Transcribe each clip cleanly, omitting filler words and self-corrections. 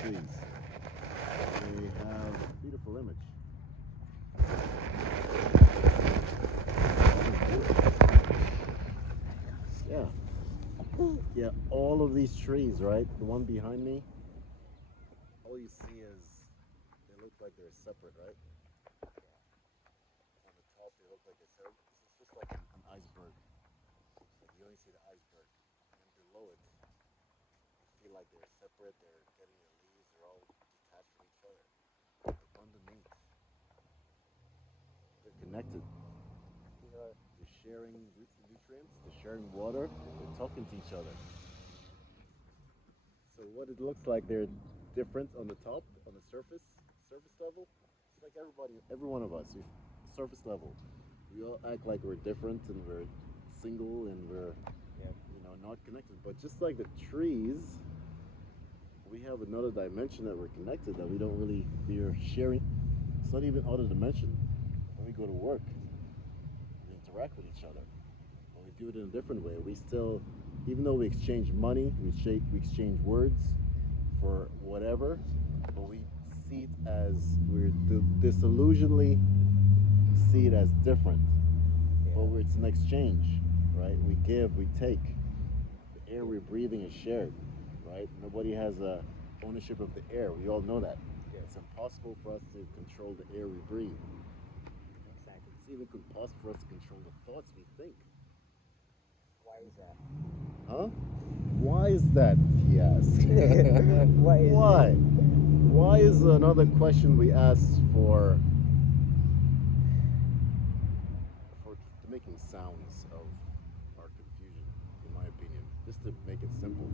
trees. We have a beautiful image. Yeah, yeah, all of these trees, right? The one behind me, all you see is they look like they're separate, right? On the top, they look like they're separate. This is just like an iceberg. Like you only see the iceberg, and below it, you feel like they're separate. They're getting their leaves. They're all detached from each other. But underneath, they're connected. They're sharing nutrients. They're sharing water. They're talking to each other. So what it looks like, they're different on the top, on the surface level. It's like every one of us, surface level. We all act like we're different and we're single and we're, not connected. But just like the trees, we have another dimension that we're connected that we're sharing. It's not even other dimension. When we go to work, we interact with each other. But we do it in a different way. We still, even though we exchange money, we exchange words for whatever, but we see it as we're disillusionedly see it as different. But it's an exchange, right? We give, we take. The air we're breathing is shared, right? Nobody has ownership of the air. We all know that. It's impossible for us to control the air we breathe. Exactly. It's even impossible for us to control the thoughts we think. Why is that? Huh? Why is that, he asked? Why? Why is another question we ask for making sounds of our confusion, in my opinion, just to make it simple.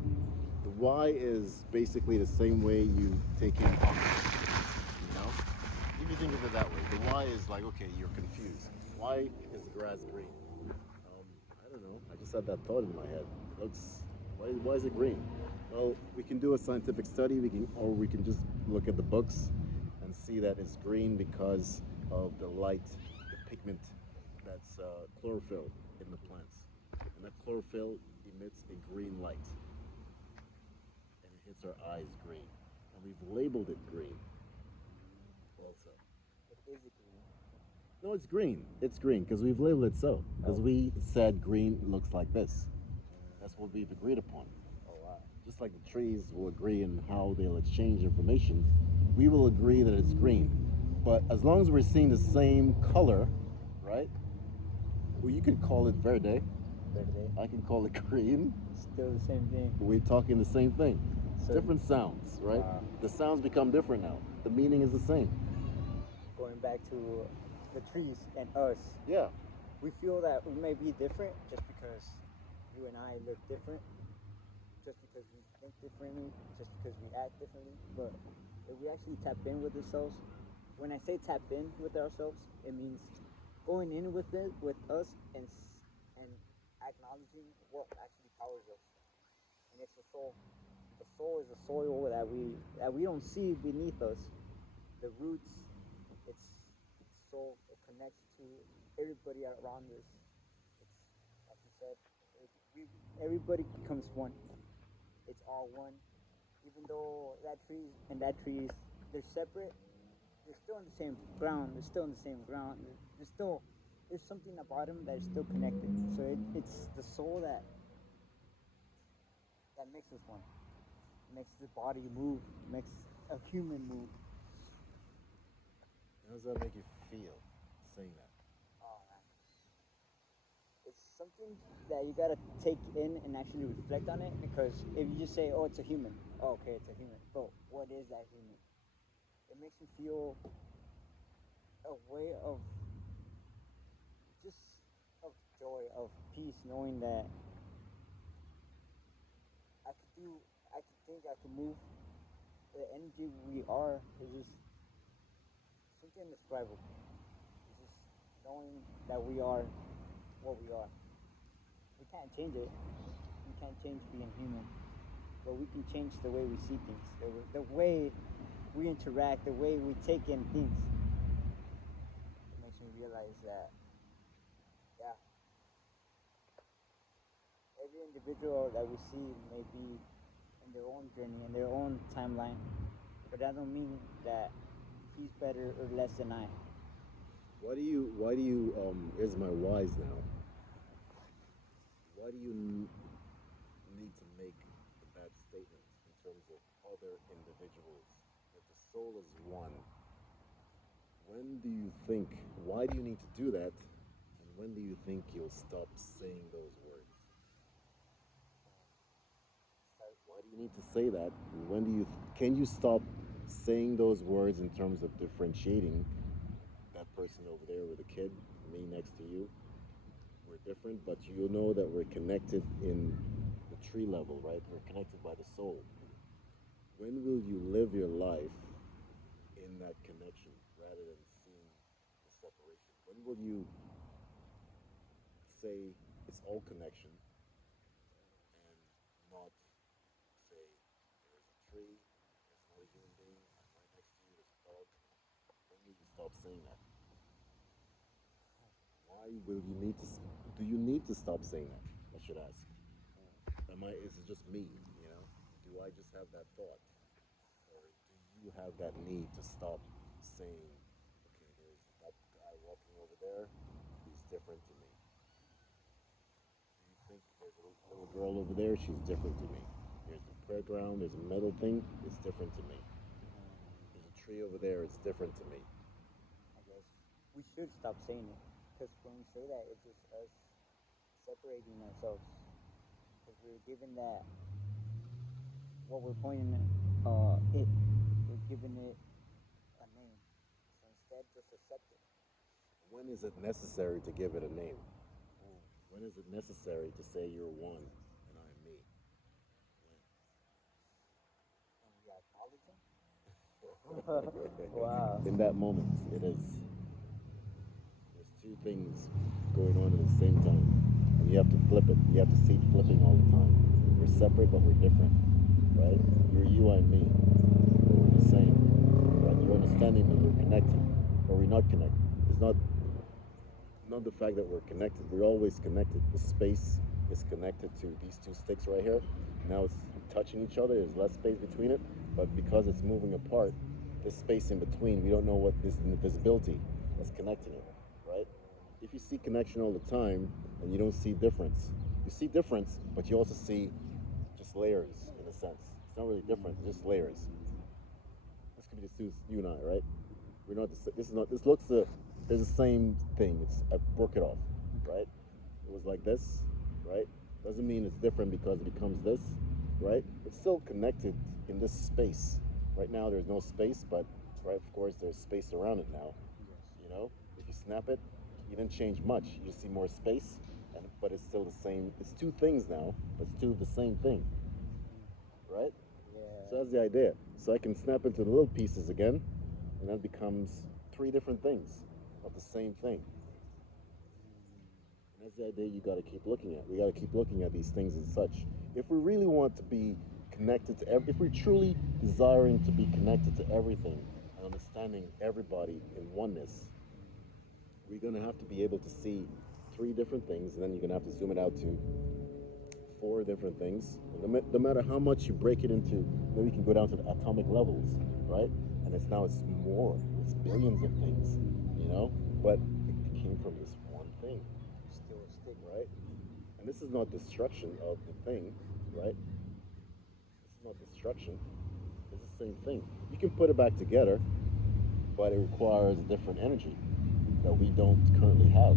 The why is basically the same way you take in oxygen. If you think of it that way, the why is like, okay, you're confused. Why is the grass green? I don't know. I just had that thought in my head. It looks, why is it green? Well, we can do a scientific study, or we can just look at the books and see that it's green because of the light, the pigment that's chlorophyll in the plants. And that chlorophyll emits a green light. And it hits our eyes green. And we've labeled it green also. It is green. No, it's green. It's green because we've labeled it so. Because we said green looks like this. That's what we've agreed upon. Oh, wow. Just like the trees will agree in how they'll exchange information, we will agree that it's green. But as long as we're seeing the same color, right? Well, you could call it verde. I can call it green. Still the same thing. We're talking the same thing. So, different sounds, right? The sounds become different now. The meaning is the same. Going back to the trees and us. Yeah. We feel that we may be different just because you and I look different, just because we think differently, just because we act differently. But if we actually tap in with ourselves, when I say tap in with ourselves, it means going in with us, and acknowledging what actually powers us, and it's the soul. The soul is the soil that we don't see beneath us. The roots, it's soul. It connects to everybody around us. It's like you said, everybody becomes one. It's all one. Even though that tree and that tree they're separate, they're still in the same ground. They're still in the same ground. There's something about them that is still connected. So it's the soul that makes us one. Makes the body move. Makes a human move. How does that make you feel, saying that? Oh man, it's something that you gotta take in and actually reflect on it. Because if you just say, "Oh, it's a human," oh, okay, it's a human. But what is that human? It makes me feel a way of just of joy, of peace, knowing that I could do, I could think, I could move. The energy we are is just something indescribable. It's just knowing that we are what we are. We can't change it. We can't change being human, but we can change the way we see things, the way we interact, the way we take in things. It makes me realize that, yeah, every individual that we see may be in their own journey and their own timeline. But that don't mean that he's better or less than I. Here's my whys now. Why do you need to make that statement in terms of other individuals? That the soul is one. When do you think, why do you need to do that? And when do you think you'll stop saying those words? Why do you need to say that? And when do can you stop saying those words in terms of differentiating that person over there with a kid, me next to you? We're different, but you know that we're connected in the tree level, right? We're connected by the soul. When will you live your life in that connection rather than seeing the separation? When will you say it's all connection and not say there's a tree, there's another human being, I'm right next to you, there's a dog? When will you stop saying that? Why will you need to? Do you need to stop saying that? I should ask. Am I? Is it just me? You know? Do I just have that thought, or do you have that need to stop saying, okay, there's that guy walking over there. He's different to me. Do you think there's a little girl over there? She's different to me. There's a playground. There's a metal thing. It's different to me. There's a tree over there. It's different to me. I guess we should stop saying it because when we say that, it's just us separating ourselves because we're giving that what we're pointing at, we're giving it a name. So instead, just accept it. When is it necessary to give it a name? When is it necessary to say you're one and I'm me? And we acknowledge it. Wow. In that moment, it is. There's two things going on at the same time. And you have to flip it. You have to see it flipping all the time. We're separate, but we're different. Right? You're you and me. We're the same. Right? You're understanding me. We're connected. Or we're not connected. It's not the fact that we're connected. We're always connected. The space is connected to these two sticks right here. Now it's touching each other. There's less space between it. But because it's moving apart, this space in between, we don't know what this invisibility is connecting it, right? If you see connection all the time and you don't see difference, you see difference, but you also see just layers in a sense. It's not really different, just layers. This could be just you and I, right? We're not. This is not. This looks the. There's the same thing. It's I broke it off, right? It was like this, right? Doesn't mean it's different because it becomes this, right? It's still connected in this space. Right now there's no space, but right, of course, there's space around it now. You know, if you snap it, you didn't change much. You just see more space, but it's still the same. It's two things now, but it's two of the same thing, right? So Yeah. that's the idea. So I can snap into the little pieces again, and that becomes three different things of the same thing. And that's the idea you got to keep looking at. We got to keep looking at these things as such. If we really want to be connected to if we're truly desiring to be connected to everything and understanding everybody in oneness, we're going to have to be able to see three different things, and then you're going to have to zoom it out to four different things. And no matter how much you break it into, then we can go down to the atomic levels, right? And it's more, it's billions of things, you know. But it came from this one thing, Still a stick. right? And this is not destruction of the thing, right? This is not destruction. It's the same thing. You can put it back together, but it requires different energy that we don't currently have,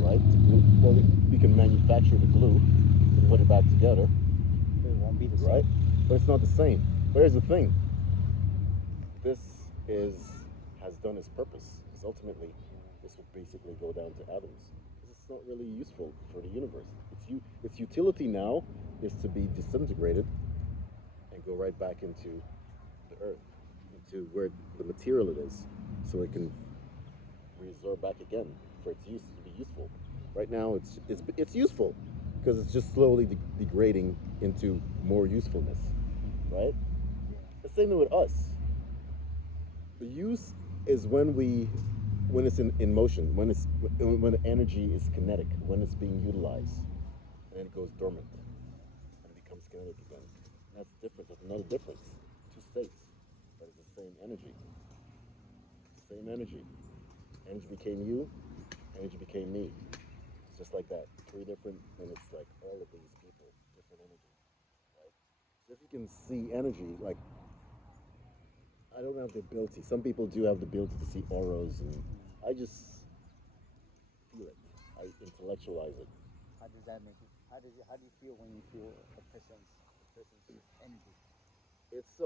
right? Well, we can manufacture the glue to put it back together, It won't be the same. right? But it's not the same. But here's the thing: this is has done its purpose. Because ultimately, this would basically go down to atoms. It's not really useful for the universe. Its utility now is to be disintegrated and go right back into the earth, into where the material it is, so it can reabsorb back again for its use to be useful. Right now, it's useful because it's just slowly degrading into more usefulness, right? The same thing with us. The use is when it's in motion, when the energy is kinetic, when it's being utilized, and then it goes dormant and it becomes kinetic again. That's different. That's another difference. Two states, but it's the same energy. Same energy. Energy became you. Energy became me. It's just like that. Three different, and it's like all of these people, different energy, right? So if you can see energy, like I don't have the ability. Some people do have the ability to see auras, and I just feel it. I intellectualize it. How does that make you? How do you feel when you feel a person's energy? It's.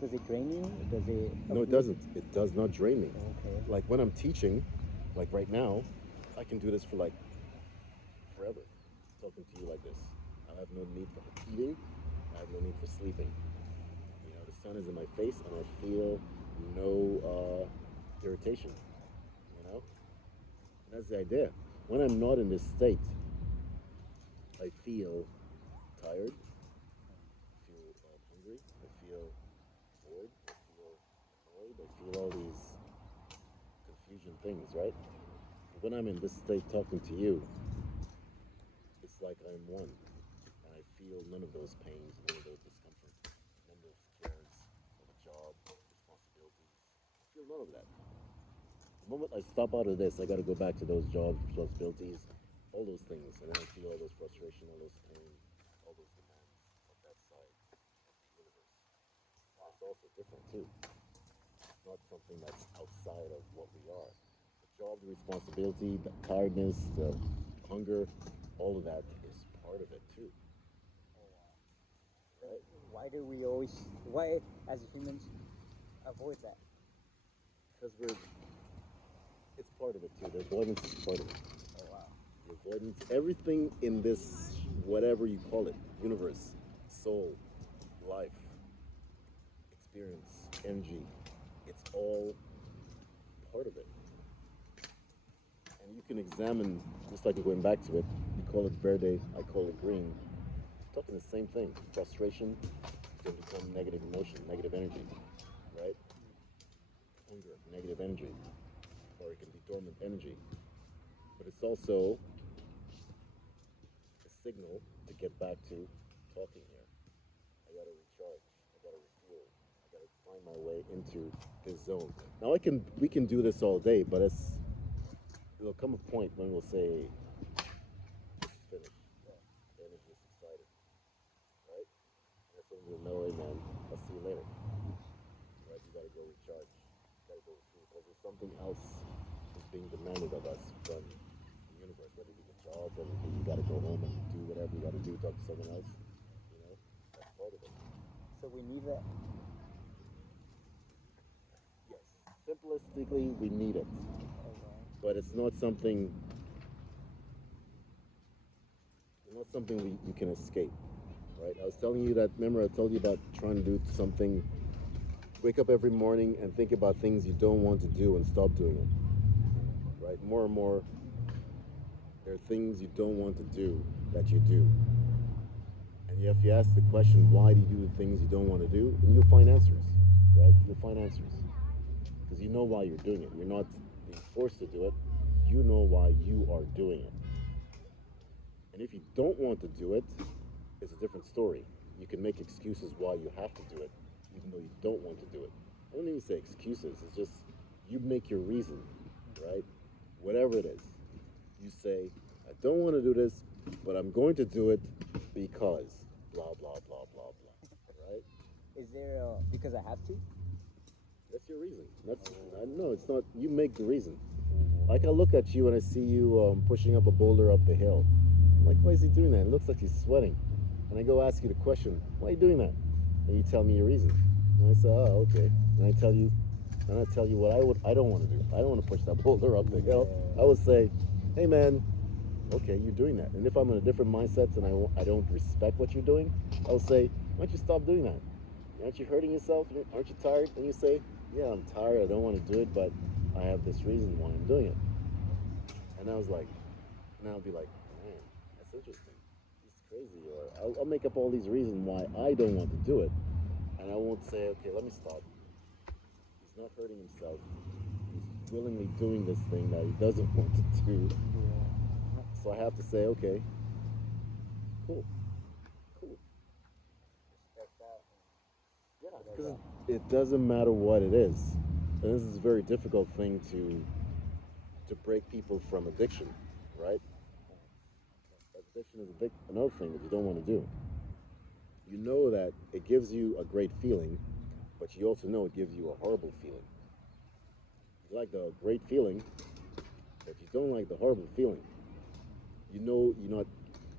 Does it drain you? Does it No, it uplift? doesn't. It does not drain me. Okay. Like when I'm teaching, like right now, I can do this for like forever, talking to you like this. I have no need for eating. I have no need for sleeping. You know, the sun is in my face, and I feel no irritation. You know, and that's the idea. When I'm not in this state, I feel tired. I feel hungry. I feel bored. I feel annoyed. I feel all these confusion things, right? When I'm in this state talking to you, it's like I'm one. And I feel none of those pains, none of those discomfort, none of those cares of a job, responsibilities. I feel none of that. The moment I stop out of this, I got to go back to those jobs, responsibilities, all those things. And then I feel all those frustration, all those pain, all those demands of that side of the universe. And it's also different too. It's not something that's outside of what we are. The job, the responsibility, the tiredness, the hunger, all of that is part of it too, right? Why do we always? Why, as humans, avoid that? Because it's part of it too. The avoidance is part of it. Oh wow. The avoidance, everything in this, whatever you call it, universe, soul, life, experience, energy, it's all part of it. And you can examine, just like going back to it, you call it verde, I call it green. Talking the same thing. Frustration can become negative emotion, negative energy, right? Hunger, negative energy, or it can be dormant energy. But it's also a signal to get back to talking here. I gotta recharge. I gotta refuel. I gotta find my way into this zone. Now we can do this all day, but it'll come a point when we'll say this is finished. The energy is subsided, right? And that's when we'll know, hey man, I'll see you later. Right? You gotta go recharge. You gotta go refuel because there's something else is being demanded of us from the universe, whether it be the job, whether it be you gotta go home and do whatever you gotta do, talk to someone else. You know, that's part of it. So we need that. Yes, simplistically, we need it, Okay. but it's not something you can escape. Right? I was telling you that. Remember, I told you about trying to do something. Wake up every morning and think about things you don't want to do and stop doing it. Right? More and more, there are things you don't want to do that you do. And if you ask the question, why do you do the things you don't want to do, then you'll find answers, right? You'll find answers because you know why you're doing it. You're not being forced to do it. You know why you are doing it. And if you don't want to do it, it's a different story. You can make excuses why you have to do it, even though you don't want to do it. I don't even say excuses. It's just you make your reason, right? Whatever it is, you say, I don't want to do this, but I'm going to do it because blah blah blah blah blah. Right? Is there because I have to? That's your reason. That's I know it's not. You make the reason. Like I look at you and I see you pushing up a boulder up the hill. I'm like, why is he doing that? It looks like he's sweating. And I go ask you the question, why are you doing that? And you tell me your reason. And I say, oh, okay. And I tell you what I don't want to do. I don't want to push that boulder up the hill. I would say, hey man, okay, you're doing that. And if I'm in a different mindset and I don't respect what you're doing, I'll say, why don't you stop doing that? Aren't you hurting yourself? Aren't you tired? And you say, yeah, I'm tired. I don't want to do it, but I have this reason why I'm doing it. And I was like, and I'll be like, man, that's interesting. He's crazy. Or I'll make up all these reasons why I don't want to do it. And I won't say, okay, let me stop. He's not hurting himself. He's willingly doing this thing that he doesn't want to do. So I have to say, okay, cool, cool. that Because well. it doesn't matter what it is. And this is a very difficult thing to break people from addiction, right? Addiction is another thing that you don't want to do. You know that it gives you a great feeling, but you also know it gives you a horrible feeling. You like the great feeling, but you don't like the horrible feeling. You know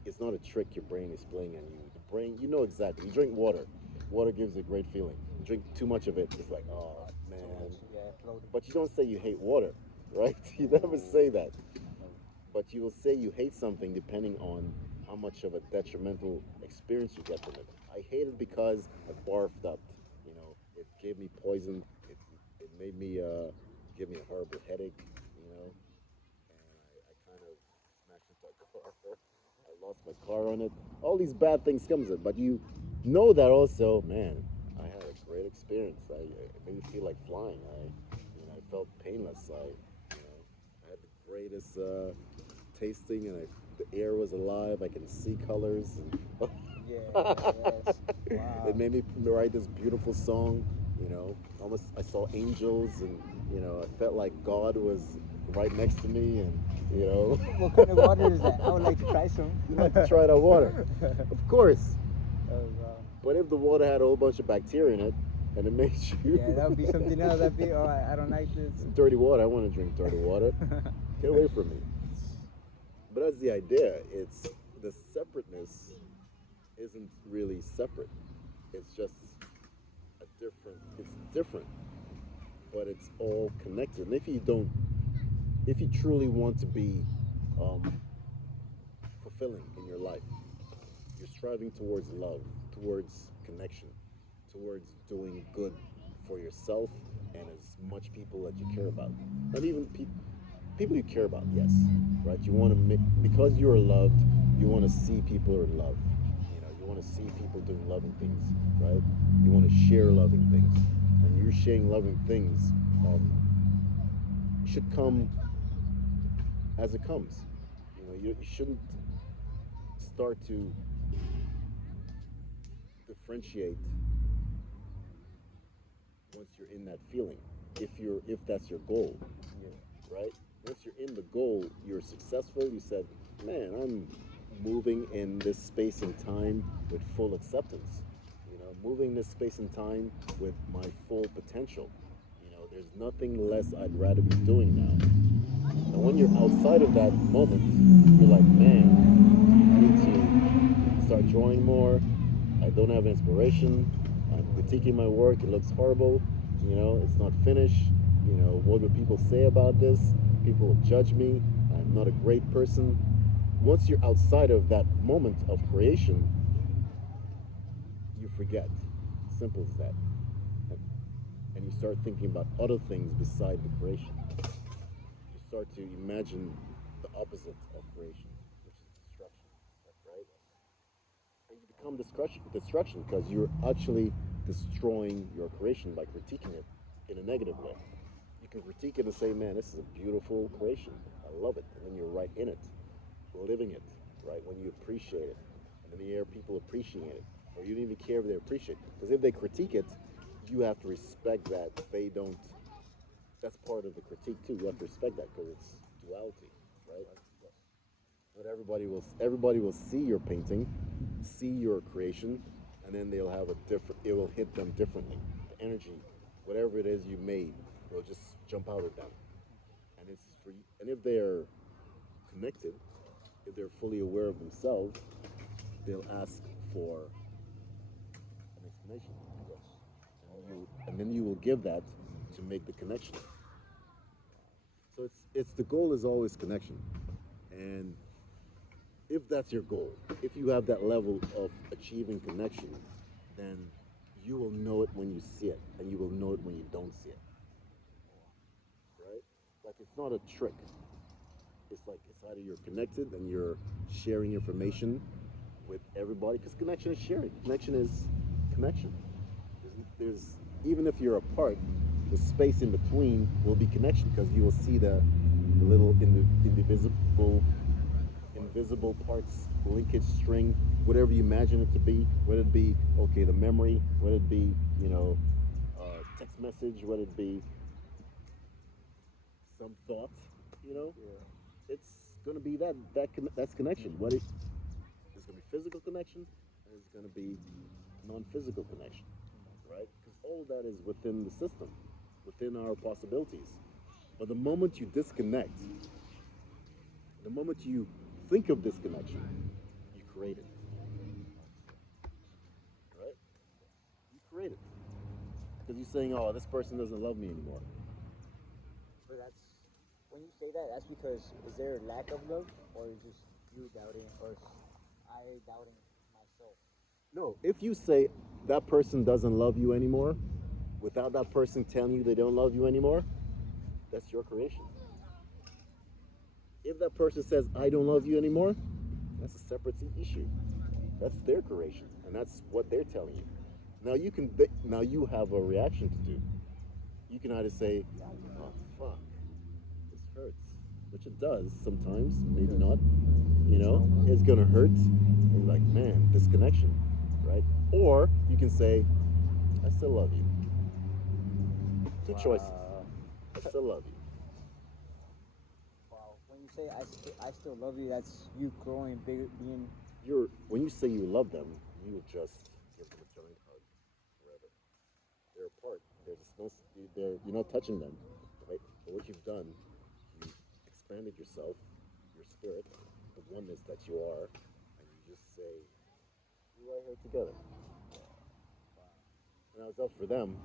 it's not a trick your brain is playing on you. The brain, you know exactly. You drink water. Water gives a great feeling. You drink too much of it, it's like, oh man. So much, yeah, floating. But you don't say you hate water, right? You never Ooh, say that. no. But you will say you hate something depending on how much of a detrimental experience you get from it. I hate it because I barfed up. You know, it gave me poison. It made me give me a horrible headache. You know, and I kind of smashed into a car. I lost my car on it. All these bad things comes in, but you know that also, man. I had a great experience. It made me feel like flying. I felt painless. I had the greatest tasting, and the air was alive. I can see colors. And Yeah, yes. it Wow. made me write this beautiful song. Almost I saw angels, and I felt like God was right next to me, and you know, What kind of water is that? I would like to try some. you like to try that water, of course. Wow. But if the water had a whole bunch of bacteria in it, and it made you Yeah, that would be something else. That'd be, oh, I don't like this. it's dirty water, I want to drink dirty water. Get away from me. But that's the idea. It's the separateness isn't really separate. It's just a different. It's different, but it's all connected. And if you truly want to be um, fulfilling in your life, you're striving towards love, towards connection, towards doing good for yourself and as much people that you care about. Not even people you care about, yes, right? You want to make because you are loved. You want to see people are loved. You want to see people doing loving things, right? You want to share loving things. When you're sharing loving things, it should come as it comes. You shouldn't start to differentiate once you're in that feeling. If that's your goal, Yeah. right? Once you're in the goal, you're successful. You said, "Man, I'm moving in this space and time with full acceptance. Moving this space and time with my full potential. There's nothing less I'd rather be doing now." And when you're outside of that moment, you're like, "Man, I need to start drawing more. I don't have inspiration. I'm critiquing my work. It looks horrible. It's not finished. What will people say about this? People will judge me. I'm not a great person." Once you're outside of that moment of creation, you forget. Simple as that. And, and you start thinking about other things beside the creation. You start to imagine the opposite of creation, which is destruction, right? And you become destruction because you're actually destroying your creation by critiquing it in a negative way. You can critique it and say, "Man, this is a beautiful creation. I love it." And then you're right in it, living it, right? When you appreciate it. And then you hear people appreciating it. Or you don't even care if they appreciate it. Because if they critique it, you have to respect that they don't. That's part of the critique too. You have to respect that because it's duality, right? But everybody will see your painting, see your creation, and then they'll have a different. It will hit them differently. The energy, whatever it is you made, will just jump out at them. And it's for you. And if they're connected, if they're fully aware of themselves, they'll ask for an explanation. Yes. And then you will give that to make the connection. So it's the goal is always connection. And if that's your goal, if you have that level of achieving connection, then you will know it when you see it, and you will know it when you don't see it, right? Like it's not a trick. It's like it's either you're connected and you're sharing information with everybody, because connection is sharing. Connection is connection. There's even if you're apart, the space in between will be connection because you will see the little indivisible invisible parts, linkage string, whatever you imagine it to be, whether it be okay, the memory, whether it be text message, whether it be some thought, you know, Yeah. it's gonna be that's connection. What it there's gonna be physical connection, and there's gonna be non-physical connection, right? Because all of that is within the system, within our possibilities. But the moment you disconnect, the moment you think of disconnection, you create it, right? You create it because you're saying, "Oh, this person doesn't love me anymore." But that's when you say that. That's because is there a lack of love, or is just you doubting, or I doubting myself? No, if you say that person doesn't love you anymore, without that person telling you they don't love you anymore, that's your creation. If that person says, I don't love you anymore, that's a separate issue. That's their creation, and that's what they're telling you. Now you have a reaction to do. You can either say, oh, fuck, this hurts, which it does sometimes, maybe not. It's gonna hurt. And you're like, man, this connection, right? Or you can say, I still love you. Two choices. Wow. I still love you. Wow. When you say I still love you, that's you growing bigger, being. When you say you love them, you just give them a giant hug forever. They're apart. There's no, you're not touching them, right? But what you've done, you expanded yourself, your spirit, the oneness that you are, and you just say, we are here together. And it's up for them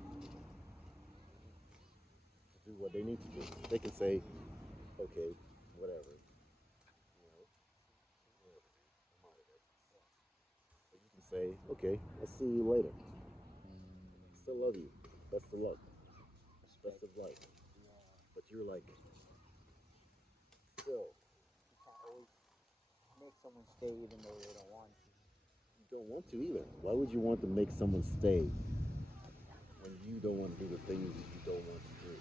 to do what they need to do. They can say, okay, whatever, whatever, I'm out of it. But you can say, okay, I'll see you later. Still love you. Best of luck. Best Respect. of life. Yeah. But you're like, still, You can't always make someone stay even though they don't want to. you don't want to either. Why would you want to make someone stay when you don't want to do the things you don't want to do?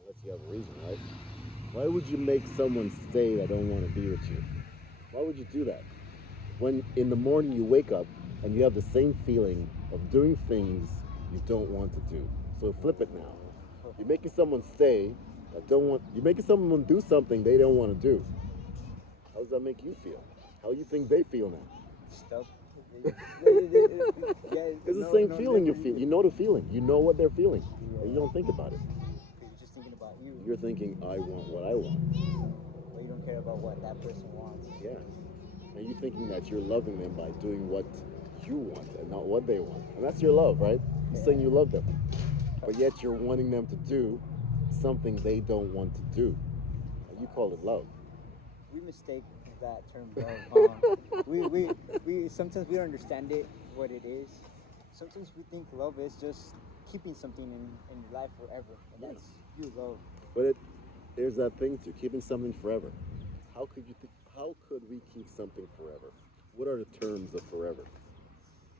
Unless you have a reason, right? Why would you make someone stay that don't want to be with you? Why would you do that? When in the morning you wake up and you have the same feeling of doing things you don't want to do. So flip it now. You're making someone stay that don't want. You're making someone do something they don't want to do. How does that make you feel? How do you think they feel now? Stuff. Yeah, It's the no, same no feeling you liberty. feel. You know the feeling. You know what they're feeling. But you Yeah. don't think about it. You're just thinking about you, You're thinking, I want what I want. but you don't care about what that person wants. Yeah. And you're thinking that you're loving them by doing what you want and not what they want. And that's your love, right? You're saying you love them. But yet you're wanting them to do something they don't want to do. And you call it love. We mistake that term love. We sometimes we don't understand it what it is. Sometimes we think love is just keeping something in your life forever, and Yeah. that's you love. But there's that thing too, keeping something forever. How could we keep something forever? What are the terms of forever?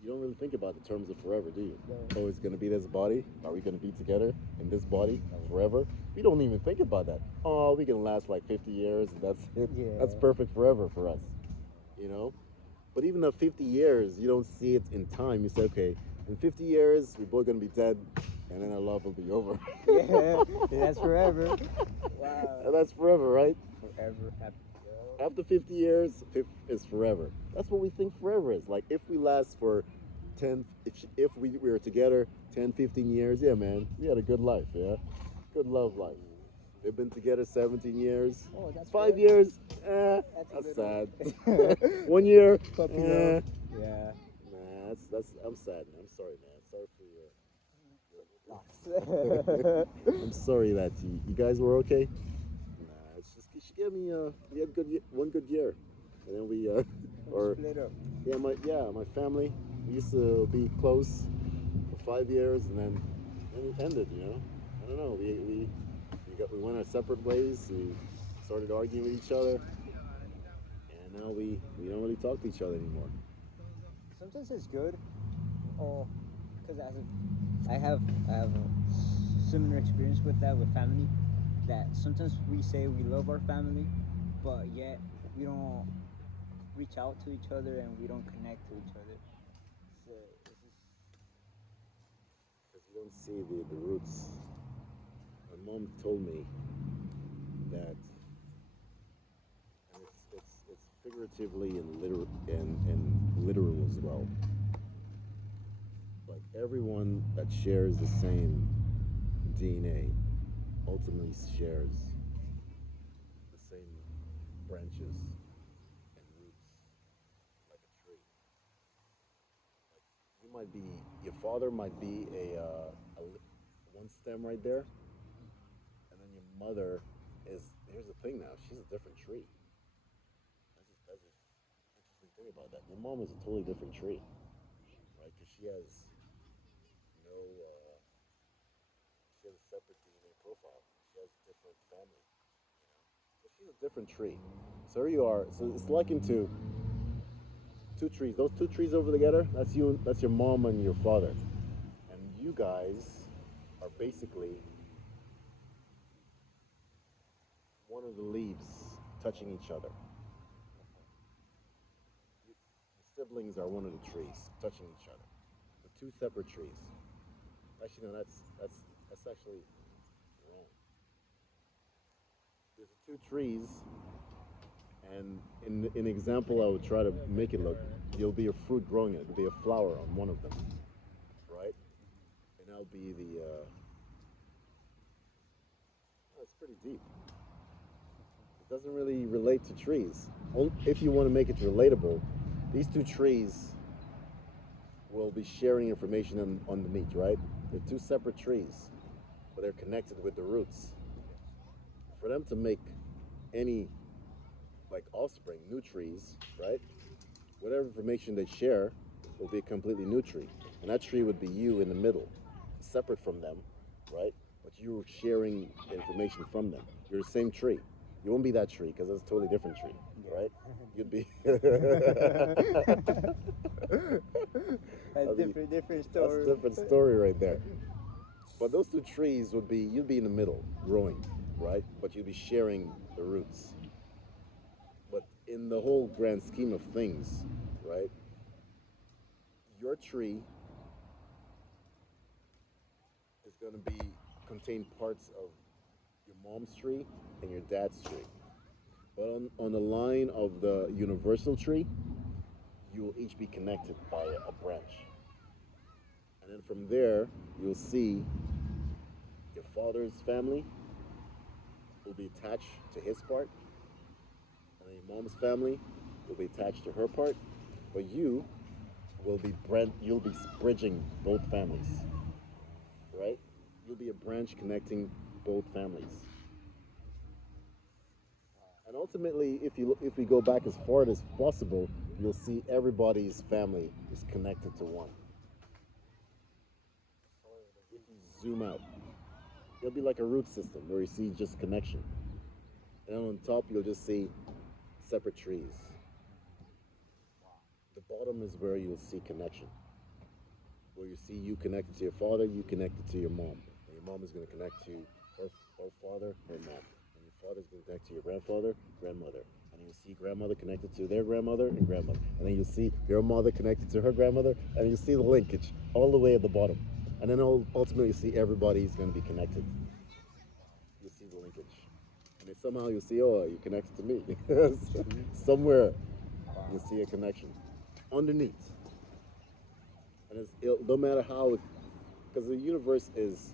You don't really think about the terms of forever, do you? No. Oh, it's gonna be this body. Are we gonna be together in this body forever? We don't even think about that. Oh, we can last like 50 years, and that's it. Yeah. That's perfect forever for us, you know. But even at 50 years, you don't see it in time. You say, okay, in 50 years, we're both gonna be dead, and then our love will be over. Yeah, that's forever. Wow. And that's forever, right? Forever. After 50 years, is forever. That's what we think forever is. Like if we last for 10, if we were together 10, 15 years, yeah, man, we had a good life, yeah? Good love life. They've been together 17 years. Oh, that's 5 years, That's that's a sad. little 1 year, puppy eh. love. Yeah. Nah, I'm sad, man. I'm sorry, man. Sorry for your Lots. I'm sorry that you guys were okay. Nah, it's just she gave me we had one good year, and then we or Split up. my family we used to be close for 5 years, and then it ended. I don't know. We went our separate ways. We started arguing with each other, and now we don't really talk to each other anymore. Sometimes it's good. Oh, because I have a similar experience with that with family. That sometimes we say we love our family, but yet we don't reach out to each other and we don't connect to each other. It's just Because you don't see the roots. My mom told me that, and it's figuratively and literal as well. Like everyone that shares the same DNA ultimately shares the same branches and roots, like a tree. Like you might be, your father might be one stem right there, and then your mother is. Here's the thing now. She's a different tree. That's a interesting thing about that. Your mom is a totally different tree, right? Because no, she has a separate DNA profile. She has different family, so she's a different tree. So here you are. So it's likened to two trees. Those two trees over together. That's you. That's your mom and your father, and you guys are basically one of the leaves touching each other. The siblings are one of the trees touching each other. The two separate trees. Actually, no, that's actually wrong. There's two trees, and in example, I would try to make it look. You'll be a fruit growing it. There'll be a flower on one of them, right? And that'll be the. Oh, it's pretty deep. It doesn't really relate to trees. If you want to make it relatable, these two trees will be sharing information underneath, right? They're two separate trees, but they're connected with the roots. For them to make any like offspring, new trees, right? Whatever information they share will be a completely new tree. And that tree would be you in the middle, separate from them, right? But you're sharing information from them. You're the same tree. You won't be that tree because it's a totally different tree, right? You'd be. that's I mean, different that's a story. different story right there. But those two trees would be, you'd be in the middle, growing, right? But you'd be sharing the roots. But in the whole grand scheme of things, right? Your tree is going to be contain parts of your mom's tree and your dad's tree. But on the line of the universal tree, you will each be connected by a branch. And then from there, you'll see your father's family will be attached to his part, and then your mom's family will be attached to her part. But you'll be bridging both families, right? You'll be a branch connecting both families. And ultimately, if we go back as far as possible, you'll see everybody's family is connected to one. If you zoom out, it'll be like a root system where you see just connection. And then on top, you'll just see separate trees. The bottom is where you'll see connection, where you see you connected to your father, you connected to your mom, and your mom is going to connect to her father, her mom, and your father is going to connect to your grandfather, grandmother, and you'll see grandmother connected to their grandmother and grandmother, and then you'll see your mother connected to her grandmother, and you'll see the linkage all the way at the bottom, and then ultimately you see everybody's going to be connected. You'll see the linkage, and then somehow you'll see, oh, you're connected to me. Somewhere you'll see a connection underneath, and no matter how, because the universe is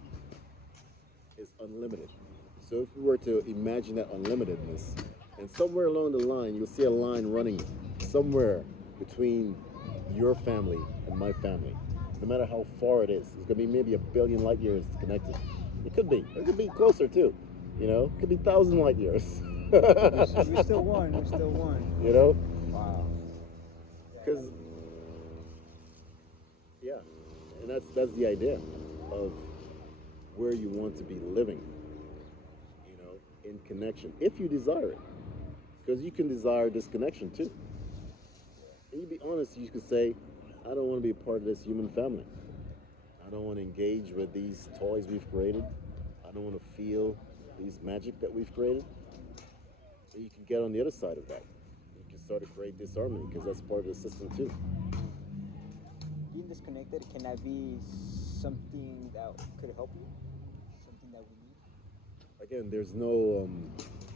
unlimited. So if we were to imagine that unlimitedness, and somewhere along the line, you'll see a line running somewhere between your family and my family. No matter how far it is, it's gonna be maybe a billion light years connected. It could be. It could be closer too. You know, it could be thousand light years. We're still one. We're still one. You know, Wow. because yeah, and that's the idea of where you want to be living, in connection, if you desire it. Because you can desire disconnection too. And you be honest, you could say, I don't want to be a part of this human family. I don't want to engage with these toys we've created. I don't want to feel these magic that we've created. And you can get on the other side of that. start to create disharmony because that's part of the system too. Being disconnected, can that be something that could help you? Something that we need? Again, there's no,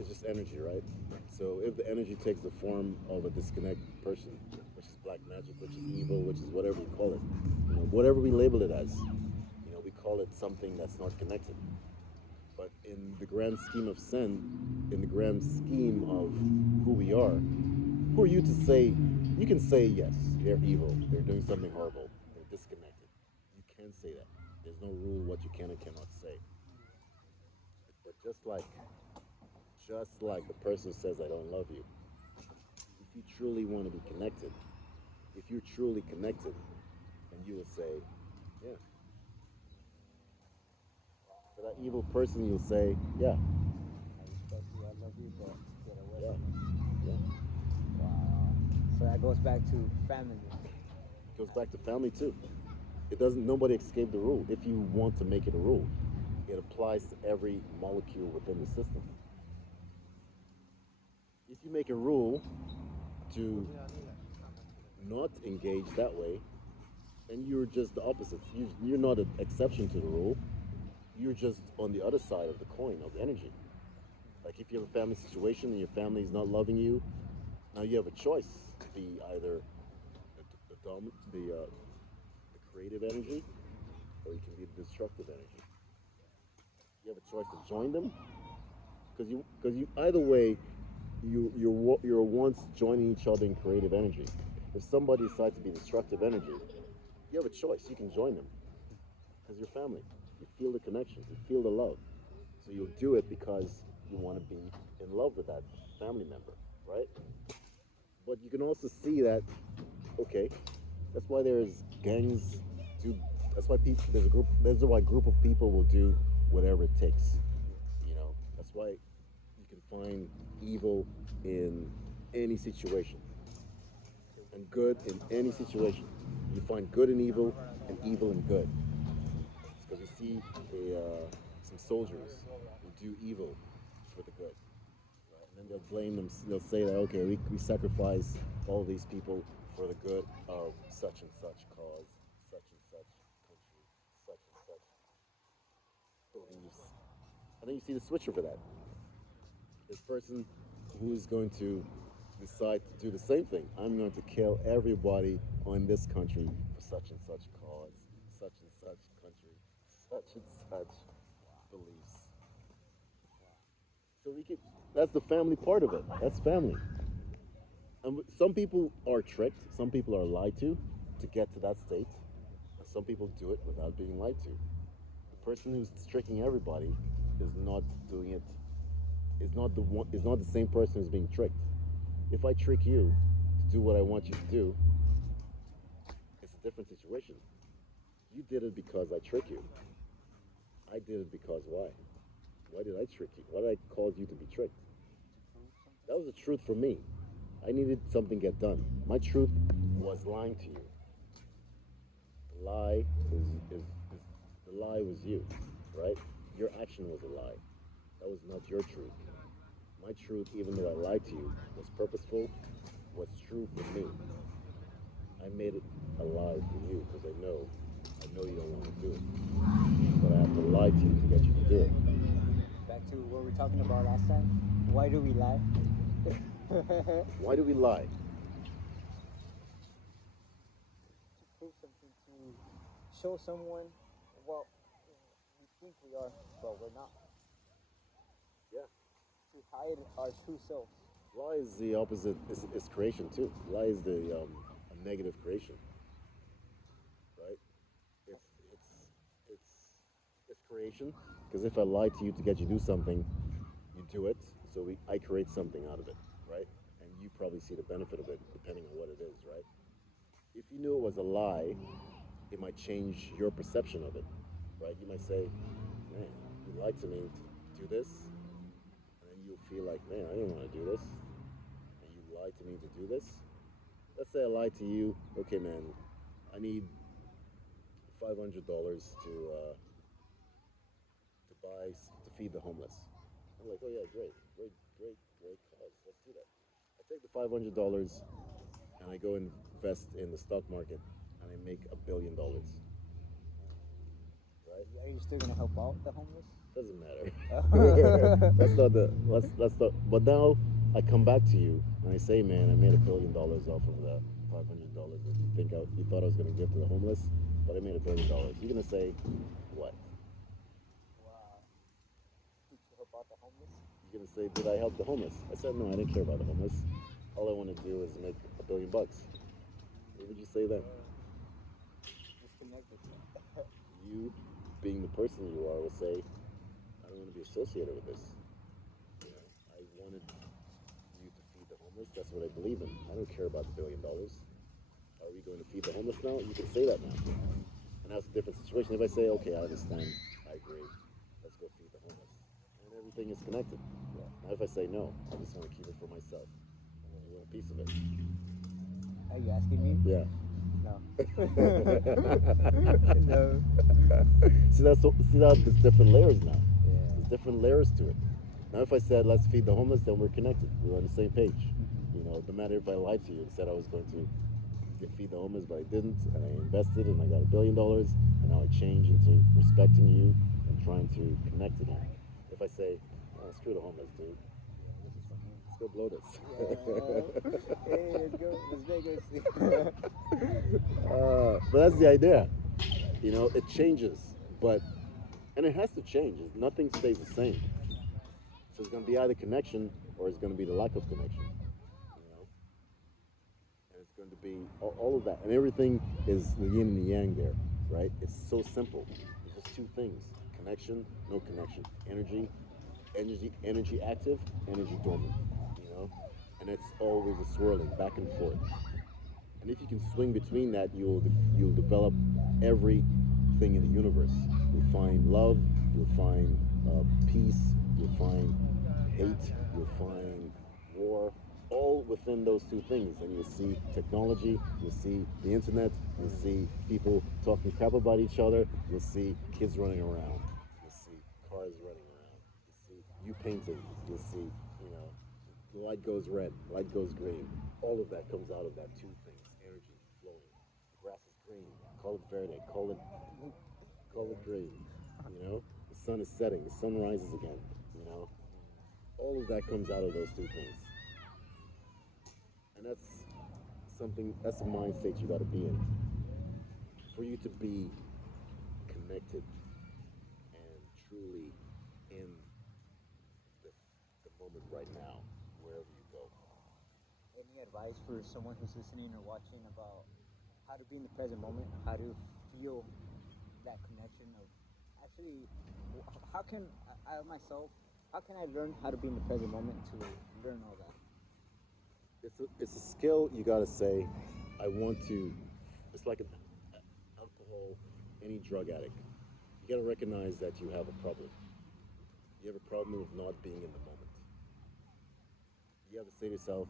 it's just energy, right? So if the energy takes the form of a disconnected person, which is black magic, which is evil, which is whatever you call it, whatever we label it as, we call it something that's not connected. But in the grand scheme of sin, in the grand scheme of who we are, who are you to say? You can say yes, they're evil, they're doing something horrible, they're disconnected. You can say that. There's no rule what you can and cannot say. But just like the person says, I don't love you, if you truly want to be connected, if you're truly connected, then you will say, yeah. For that evil person, you'll say, yeah, I respect you, I love you, but get away yeah, from me. yeah. Wow. So that goes back to family. It goes back to family too. It doesn't. Nobody escaped the rule. If you want to make it a rule, it applies to every molecule within the system. If you make a rule to not engage that way, then you're just the opposite. You're not an exception to the rule. You're just on the other side of the coin of energy. Like if you have a family situation and your family is not loving you, now you have a choice to be either the creative energy, or you can be the destructive energy. You have a choice to join them, because you either way, you're once joining each other in creative energy. If somebody decides to be destructive energy, you have a choice. You can join them because you're family. You feel the connection. You feel the love. So you'll do it because you want to be in love with that family member, right? But you can also see that, okay, that's why there's gangs. Do That's why people there's a group. There's why a group of people will do whatever it takes. That's why you can find evil in any situation and good in any situation. You find good in evil and evil in good. It's because you see some soldiers who do evil for the good, right? And then they'll blame them. They'll say that okay, we sacrifice all these people for the good of such and such cause, such and such country, such and such beliefs. And then you see the switcher for that. This person who is going to decide to do the same thing. I'm going to kill everybody on this country for such and such cause, such and such country, such and such beliefs. So we could. That's the family part of it. That's family. And some people are tricked. Some people are lied to get to that state. And some people do it without being lied to. The person who's tricking everybody is not doing it. Is not the one. Is not the same person who's being tricked. If I trick you to do what I want you to do, it's a different situation. You did it because I trick you. I did it because why? Why did I trick you? Why did I cause you to be tricked? That was the truth for me. I needed something get done. My truth was lying to you. The lie is the lie was you, right? Your action was a lie. That was not your truth. My truth, even though I lied to you, was purposeful, was true for me. I made it a lie for you because I know you don't want to do it. But I have to lie to you to get you to do it. Back to what we were talking about last time. Why do we lie? To Why do we lie? prove something, to show someone what we think we are, but we're not. Yeah. To hide our true selves. Lie is the opposite. Is creation too. Lie is the a negative creation, right? It's it's it's it's creation. Because if I lie to you to get you to do something, you do it. So I create something out of it, right? And you probably see the benefit of it depending on what it is, right? If you knew it was a lie, it might change your perception of it, right? You might say, man, you lied to me to do this, and then you'll feel like, man, I didn't want to do this, and you lied to me to do this. Let's say I lied to you, okay, man, I need $500 to feed the homeless. I'm like, oh yeah, great, great, great, great cause. Let's do that. I I take the $500 and I go invest in the stock market and I make $1 billion, right? Are you still gonna help out the homeless? Doesn't matter. Yeah. That's not. But now I come back to you and I say, man, I made $1 billion off of that $500 that you thought I was gonna give to the homeless, but I made $1 billion. You're gonna say, what? Wow. Did you help out the homeless? You're gonna say, did I help the homeless? I said, no, I didn't care about the homeless. All I want to do is make $1 billion. What would you say then? Disconnected. You, being the person you are, will say, I don't want to be associated with this. You know, I wanted you to feed the homeless. That's what I believe in. I don't care about the $1 billion. Are we going to feed the homeless now? You can say that now. And that's a different situation. If I say, okay, I understand, I agree, let's go feed the homeless. And everything is connected. Yeah. Now if I say no, I just want to keep it for myself. You want a piece of it. Are you asking me? Yeah. No. No. See that there's different layers now. Yeah. There's different layers to it. Now if I said let's feed the homeless, then we're connected. We're on the same page. Mm-hmm. You know, no matter if I lied to you and said I was going to feed the homeless, but I didn't, and I invested and I got $1 billion, and now I change into respecting you and trying to connect again. If I say, oh, screw the homeless, dude. Let's go blow this. Yeah. Hey, let's go. Las Vegas. But that's the idea. You know, it changes, but and it has to change. Nothing stays the same. So it's going to be either connection or it's going to be the lack of connection. You know, and it's going to be all of that, and everything is the yin and the yang there, right? It's so simple. It's just two things: connection, no connection, energy active, energy dormant. You know, and it's always a swirling back and forth. And if you can swing between that, you'll develop everything in the universe. You'll find love. You'll find peace. You'll find hate. You'll find war. All within those two things, and you'll see technology. You'll see the internet. You'll see people talking crap about each other. You'll see kids running around. You'll see cars running around. You'll see you painting. You'll see, you know, the light goes red, light goes green. All of that comes out of that two things: energy flowing. The grass is green. Call it verde. Call it green. You know, the sun is setting. The sun rises again. You know, all of that comes out of those two things, and that's something. That's a mind state you got to be in for you to be connected and truly in the, the moment right now, wherever you go. Any advice for someone who's listening or watching about how to be in the present moment, how to feel that connection of actually, how can I myself, how can I learn how to be in the present moment to learn all that? It's a skill you got to say. I want to. It's like an alcohol, any drug addict. You got to recognize that you have a problem. You have a problem with not being in the moment. You have to say to yourself,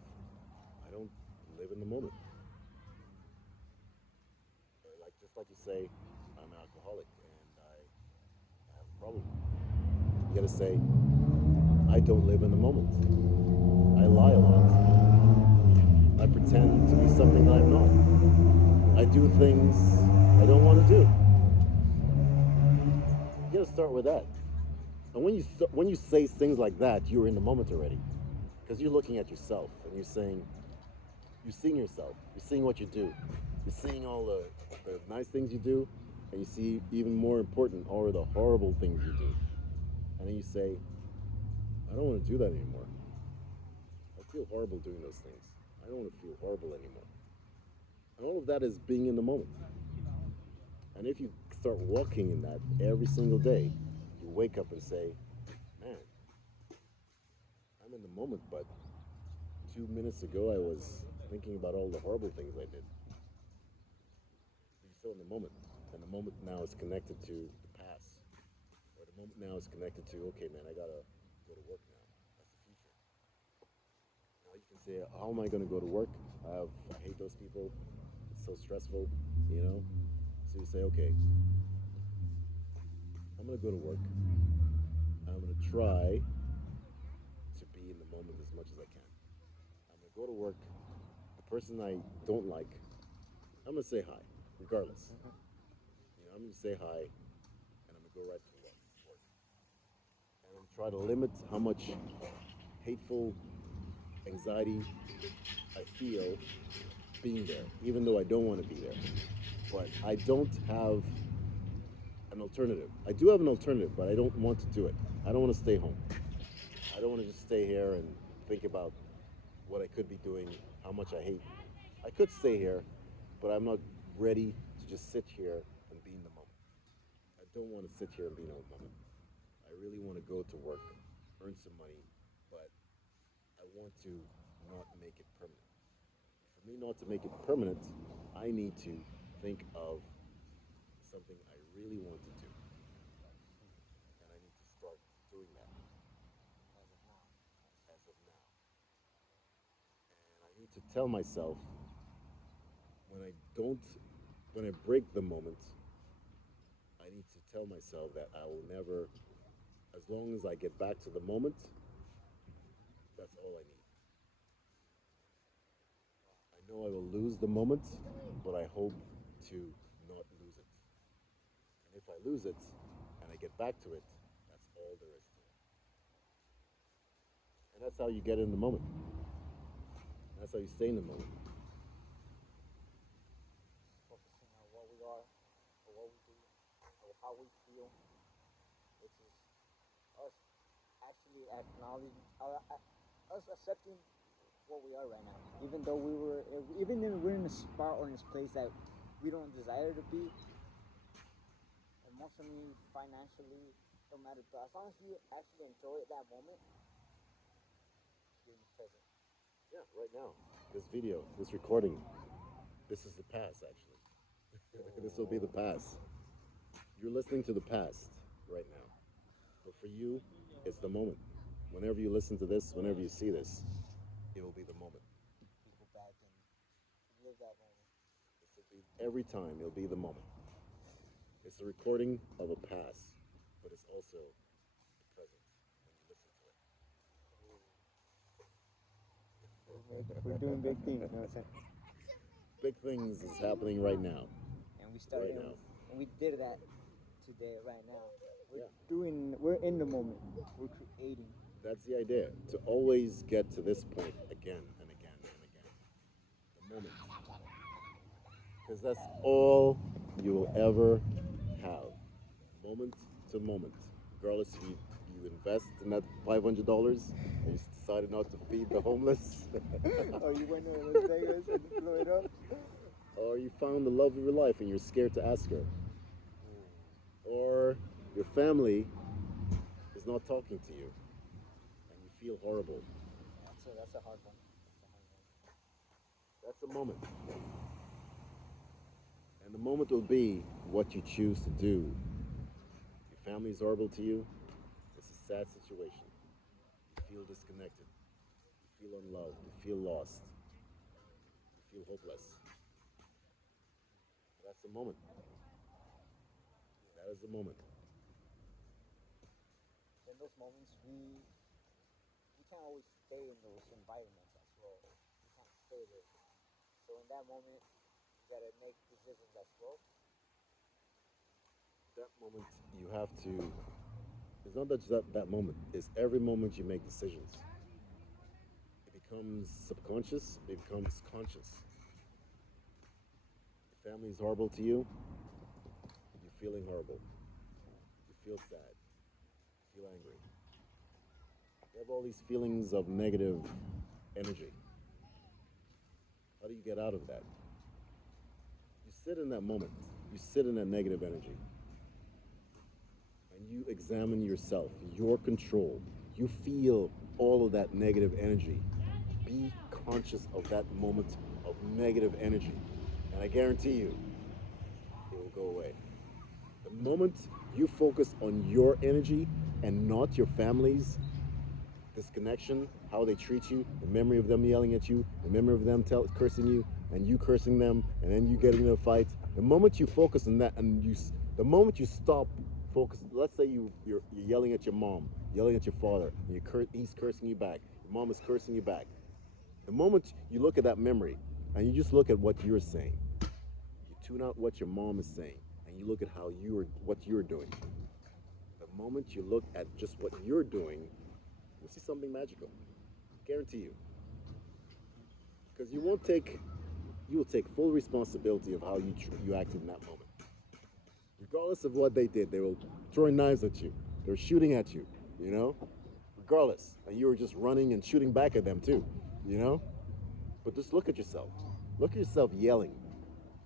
I don't live in the moment. Like just like you say, I'm an alcoholic and I have a problem. You got to say, I don't live in the moment. I lie a lot. I pretend to be something that I'm not. I do things I don't want to do. You got to start with that. And when you say things like that, you're in the moment already, because you're looking at yourself and you're seeing yourself, you're seeing what you do, you're seeing all the nice things you do, and you see even more important all the horrible things you do, and then you say, I don't want to do that anymore. I feel horrible doing those things. I don't want to feel horrible anymore. And all of that is being in the moment. And if you start walking in that every single day, you wake up and say, man, I'm in the moment, but 2 minutes ago I was thinking about all the horrible things I did. You're still in the moment. And the moment now is connected to the past. Or the moment now is connected to, okay, man, I gotta go to work now. That's the future. Now you can say, how am I gonna go to work? I hate those people. It's so stressful, you know? So you say, okay, I'm gonna go to work. I'm gonna try to be in the moment as much as I can. I'm gonna go to work, the person I don't like, I'm gonna say hi, regardless. I'm gonna say hi, and I'm gonna go right to work, and I'm try to limit how much hateful anxiety I feel being there, even though I don't want to be there. But I don't have an alternative. I do have an alternative, but I don't want to do it. I don't want to stay home. I don't want to just stay here and think about what I could be doing, how much I hate. I could stay here, but I'm not ready to just sit here and be in the moment. I don't want to sit here and be in the moment. I really want to go to work, earn some money, but I want to not make it permanent. For me not to make it permanent, I need to think of something I really want to do, and I need to start doing that as of now. And I need to tell myself when I don't, when I break the moment, I need to tell myself that I will never, as long as I get back to the moment, that's all I need. I know I will lose the moment, but I hope to not lose it. And if I lose it and I get back to it, that's all there is to it. And that's how you get in the moment. That's how you stay in the moment. Focusing on what we are, or what we do, or how we feel, which is us actually acknowledging, us accepting what we are right now. Even though even if we're in a spot or in this place that we don't desire to be, emotionally, financially, no matter. But as long as you actually enjoy that moment, you're in the present. Yeah, right now. This video, this recording, this is the past actually. This will be the past. You're listening to the past right now. But for you, it's the moment. Whenever you listen to this, whenever you see this, it will be the moment. You go back and live that moment. This will be every time. It'll be the moment. It's a recording of a past, but it's also the present when you listen to We're doing big things, you know what I'm saying? it. Big things is happening right now. And we started, Right now. and we did that today, right now. Yeah. We're in the moment. We're creating. That's the idea. To always get to this point again and again and again. The moment. Because that's all you will ever have. Moment to moment. Regardless if you invest in that $500 and you decided not to feed the homeless. Or you went to Las Vegas and blew it up. Or you found the love of your life and you're scared to ask her. Or your family is not talking to you and you feel horrible. That's a hard one. That's the moment. And the moment will be what you choose to do. Your family is horrible to you. It's a sad situation. You feel disconnected. You feel unloved. You feel lost. You feel hopeless. That's the moment. That is the moment. In those moments, we can't always stay in those environments as well. We can't stay there. So in that moment, you gotta make decisions as well. That moment you have to. It's not just that moment. It's every moment you make decisions. It becomes subconscious. It becomes conscious. Your family is horrible to you. You're feeling horrible. You feel sad. You feel angry. You have all these feelings of negative energy. How do you get out of that? You sit in that moment. You sit in that negative energy. And you examine yourself, your control. You feel all of that negative energy. Be conscious of that moment of negative energy. And I guarantee you, it will go away. The moment you focus on your energy and not your family's disconnection, how they treat you, the memory of them yelling at you, the memory of them cursing you, and you cursing them, and then you getting in a fight. The moment you focus on that, and the moment you stop focus, let's say you're yelling at your mom, yelling at your father, and he's cursing you back. Your mom is cursing you back. The moment you look at that memory and you just look at what you're saying, you tune out what your mom is saying, and you look at how what you're doing. The moment you look at just what you're doing, you'll see something magical. Guarantee you, because you will take full responsibility of how you acted in that moment, regardless of what they did. They were throwing knives at you, they were shooting at you, you know, regardless, and you were just running and shooting back at them too, you know. But just look at yourself. Look at yourself yelling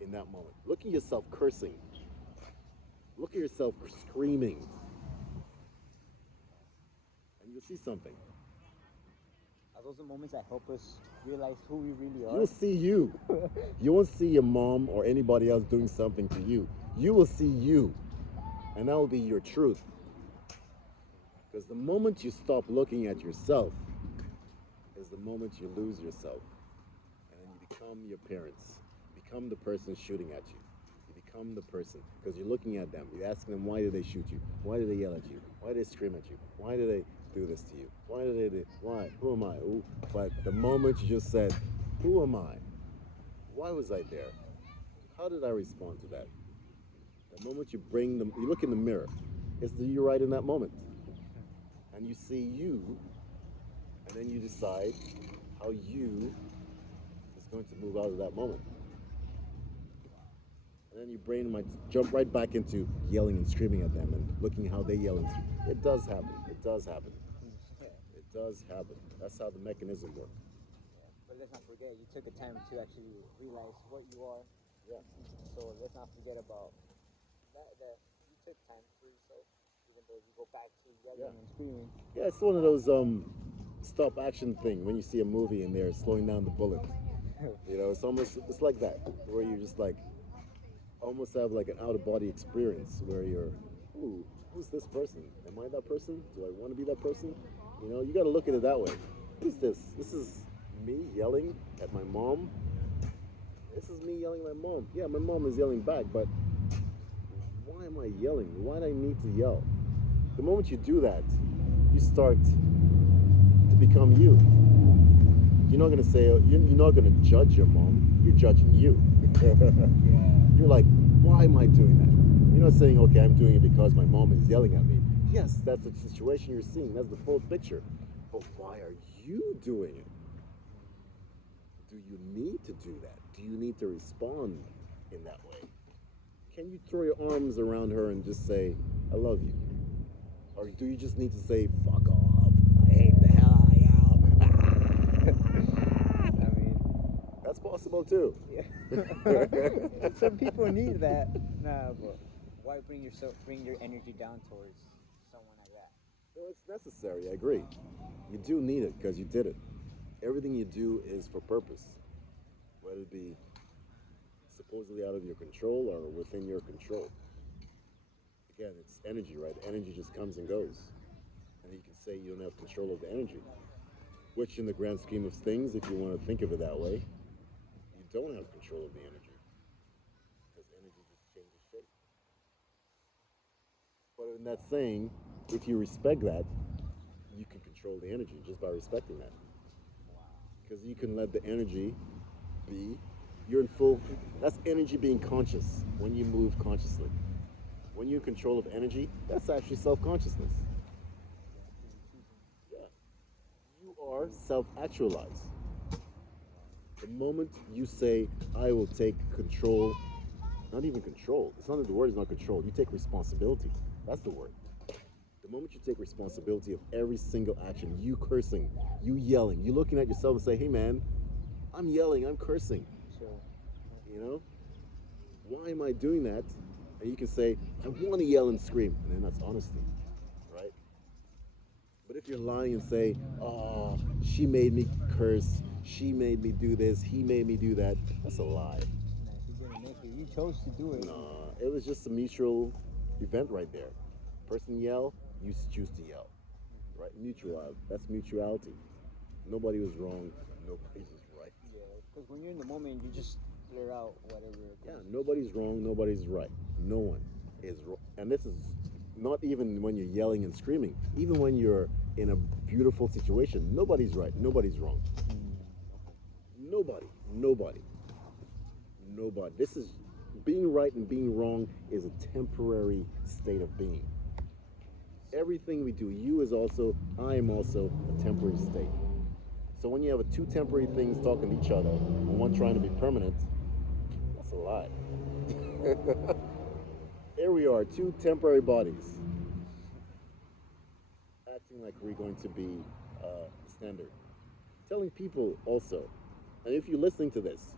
in that moment. Look at yourself cursing. Look at yourself screaming, and you'll see something. Are those the moments that help us realize who we really You'll are? see you. You won't see your mom or anybody else doing something to you. You will see you, and that will be your truth. Because the moment you stop looking at yourself is the moment you lose yourself. And then you become your parents. You become the person shooting at you. You become the person because you're looking at them. You're asking them, why did they shoot you? Why did they yell at you? Why did they scream at you? Why did they do this to you? Why did they do? Why? Who am I? Ooh. But the moment you just said, who am I? Why was I there? How did I respond to that? The moment you bring them, you look in the mirror. It's you right in that moment, and you see you, and then you decide how you is going to move out of that moment. And then your brain might jump right back into yelling and screaming at them and looking how they yell and scream. It does happen. It does happen. It does happen. That's how the mechanism works. But let's not forget, you took a time to actually realize what you are. Yeah. So let's not forget about that you took time for yourself, even though you go back to Yeah. yelling and screaming. Yeah, it's one of those stop action thing when you see a movie and they're slowing down the bullet. You know, it's like that where you just like almost have like an out of body experience where you're, ooh, who's this person? Am I that person? Do I want to be that person? You know, you got to look at it that way. Who's this? This is me yelling at my mom. This is me yelling at my mom. Yeah, my mom is yelling back, but why am I yelling? Why do I need to yell? The moment you do that, you start to become you. You're not gonna say you're not gonna judge your mom. You're judging you. You're like, why am I doing that? You're not saying, okay, I'm doing it because my mom is yelling at me. Yes, that's the situation you're seeing. That's the full picture. But why are you doing it? Do you need to do that? Do you need to respond in that way? Can you throw your arms around her and just say, I love you? Or do you just need to say, fuck off? I hate the hell out of you. I mean, That's possible too. yeah. Some people need that. Nah, but why bring your energy down towards someone like that? No, it's necessary. I agree. You do need it because you did it. Everything you do is for purpose, whether it be supposedly out of your control or within your control. Again, it's energy, right? Energy just comes and goes. And you can say you don't have control of the energy, which, in the grand scheme of things, if you want to think of it that way, you don't have control of the energy because energy just changes shape. But in that saying, if you respect that, you can control the energy just by respecting that. Because you can let the energy be. You're in full. That's energy being conscious when you move consciously. When you're in control of energy, that's actually self consciousness. Yeah. You are self actualized. The moment you say, I will take control, not even control, it's not that the word is not control, you take responsibility. That's the word. The moment you take responsibility of every single action, you cursing, you yelling, you looking at yourself and say, hey man, I'm yelling, I'm cursing. Sure. You know? Why am I doing that? And you can say, I want to yell and scream. And then that's honesty, right? But if you're lying and say, oh, she made me curse, she made me do this, he made me do that, that's a lie. Nah, she didn't make it. You chose to do it. Nah, it was just a mutual event right there. Person yell, you choose to yell, right? Mutual. That's mutuality. Nobody was wrong. Nobody's was right. Yeah, because when you're in the moment, you just blur out whatever Yeah, comes. nobody's wrong. Nobody's right. No one is wrong. And this is not even when you're yelling and screaming. Even when you're in a beautiful situation, nobody's right. Nobody's wrong. Mm. Nobody, nobody, nobody. This is being right and being wrong is a temporary state of being. Everything we do, you is also, I am also a temporary state. So when you have two temporary things talking to each other, and one trying to be permanent, that's a lie. Here we are, two temporary bodies, acting like we're going to be standard. Telling people also, and if you're listening to this,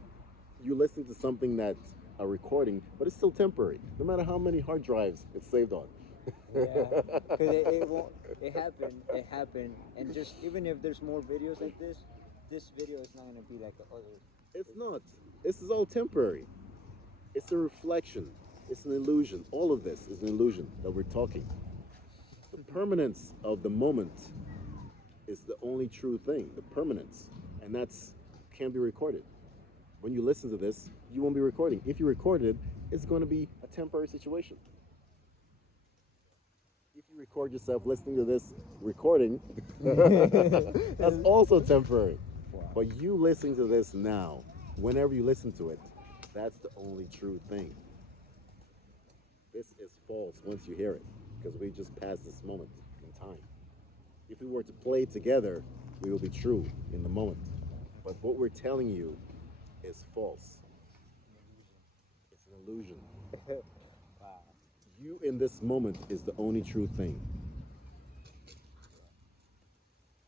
you're listening to something that's a recording, but it's still temporary, no matter how many hard drives it's saved on. Yeah, because it won't. It happened. It happened, and just even if there's more videos like this video is not gonna be like the other. It's not. This is all temporary. It's a reflection. It's an illusion. All of this is an illusion that we're talking. The permanence of the moment is the only true thing. The permanence, and that's can't be recorded. When you listen to this, you won't be recording. If you record it, it's going to be a temporary situation. If you record yourself listening to this recording, that's also temporary. Wow. But you listening to this now, whenever you listen to it, that's the only true thing. This is false once you hear it, because we just passed this moment in time. If we were to play together, we will be true in the moment. But what we're telling you is false. It's an illusion. Wow. You in this moment is the only true thing.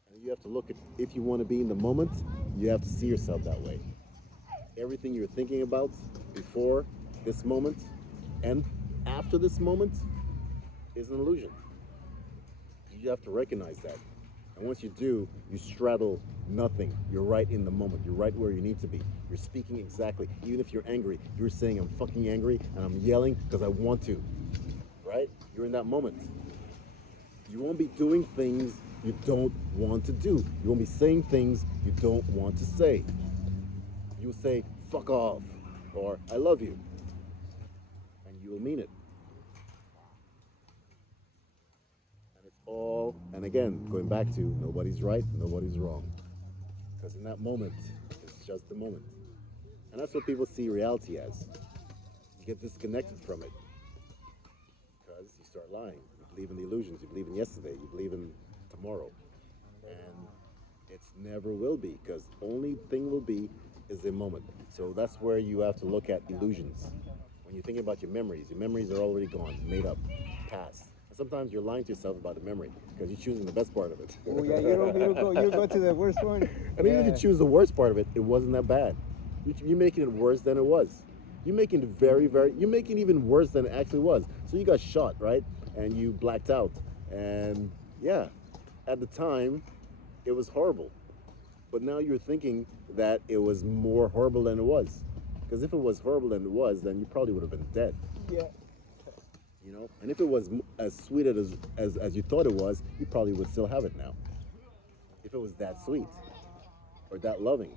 And you have to look at, if you want to be in the moment, you have to see yourself that way. Everything you're thinking about before this moment and after this moment is an illusion. You have to recognize that. And once you do, you straddle nothing. You're right in the moment. You're right where you need to be. You're speaking exactly. Even if you're angry, you're saying, I'm fucking angry and I'm yelling because I want to. Right? You're in that moment. You won't be doing things you don't want to do. You won't be saying things you don't want to say. You'll say, fuck off, or I love you. And you will mean it. And it's all, and again, going back to nobody's right, nobody's wrong. Because in that moment, it's just the moment. And that's what people see reality as. You get disconnected from it. Because you start lying. You believe in the illusions. You believe in yesterday. You believe in tomorrow. And it's never will be. Because only thing will be is the moment. So that's where you have to look at illusions. When you're thinking about your memories are already gone, made up, past. And sometimes you're lying to yourself about the memory because you're choosing the best part of it. Oh yeah, you go to the worst one. And even if you choose the worst part of it, it wasn't that bad. You're making it worse than it was. You're making it you're making it even worse than it actually was. So you got shot, right? And you blacked out. And yeah, at the time, it was horrible. But now you're thinking that it was more horrible than it was. Because if it was horrible than it was, then you probably would have been dead. Yeah. You know? And if it was as sweet as you thought it was, you probably would still have it now. If it was that sweet or that loving,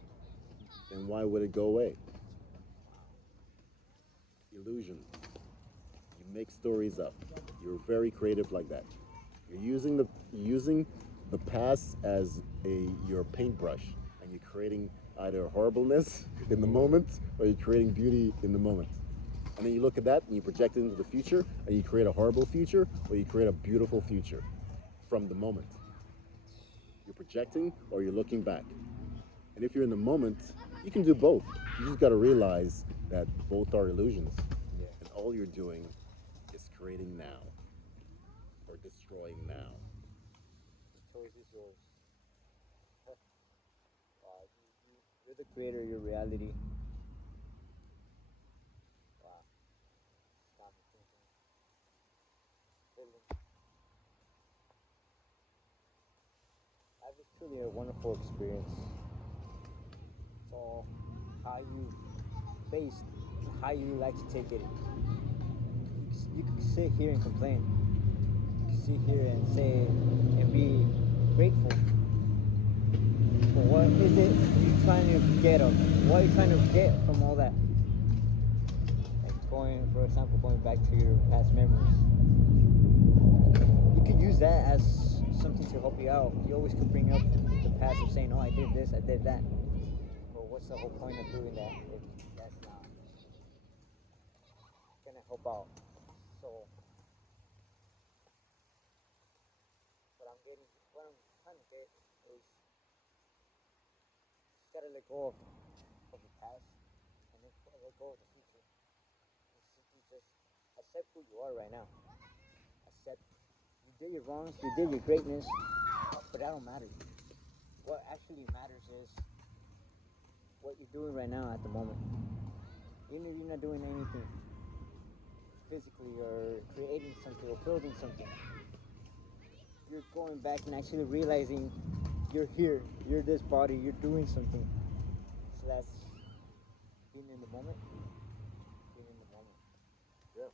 then why would it go away? Illusion. You make stories up. You're very creative like that. You're using the past as your paintbrush, and you're creating either horribleness in the moment or you're creating beauty in the moment. And then you look at that and you project it into the future, and you create a horrible future or you create a beautiful future from the moment. You're projecting or you're looking back. And if you're in the moment, you can do both. You just got to realize that both are illusions. Yeah. And all you're doing is creating now or destroying now. The choice is yours. Wow, you're the creator of your reality. Wow, got me thinking. Feeling. Life is truly a wonderful experience. It's all how you face, how you like to take it. You can sit here and complain. You can sit here and say and be grateful. But what is it you trying to get of? What are you trying to get from all that? Like going, for example, going back to your past memories. You could use that as something to help you out. You always could bring up the past of saying, "Oh, I did this, I did that." But what's the whole point of doing that if that's not gonna help out? So what I'm trying to get is just gotta let go of the past and then let go of the future and simply just accept who you are right now. Accept you did your wrongs, you did your greatness, but that don't matter. What actually matters is what you're doing right now at the moment. Even if you're not doing anything physically or creating something or building something, you're going back and actually realizing you're here, you're this body, you're doing something. So that's being in the moment, being in the moment. Yeah.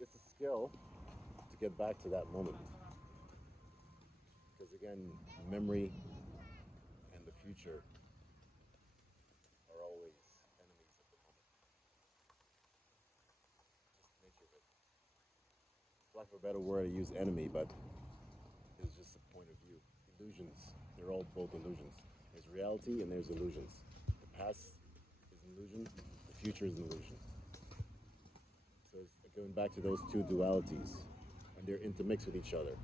It's a skill to get back to that moment. Because again, memory and the future are always enemies of the moment. Just nature of it. For lack of a better word, I use enemy, but it's just a point of view. Illusions. They're all both illusions. There's reality and there's illusions. The past is an illusion, the future is an illusion. So it's going back to those two dualities, and they're intermixed with each other.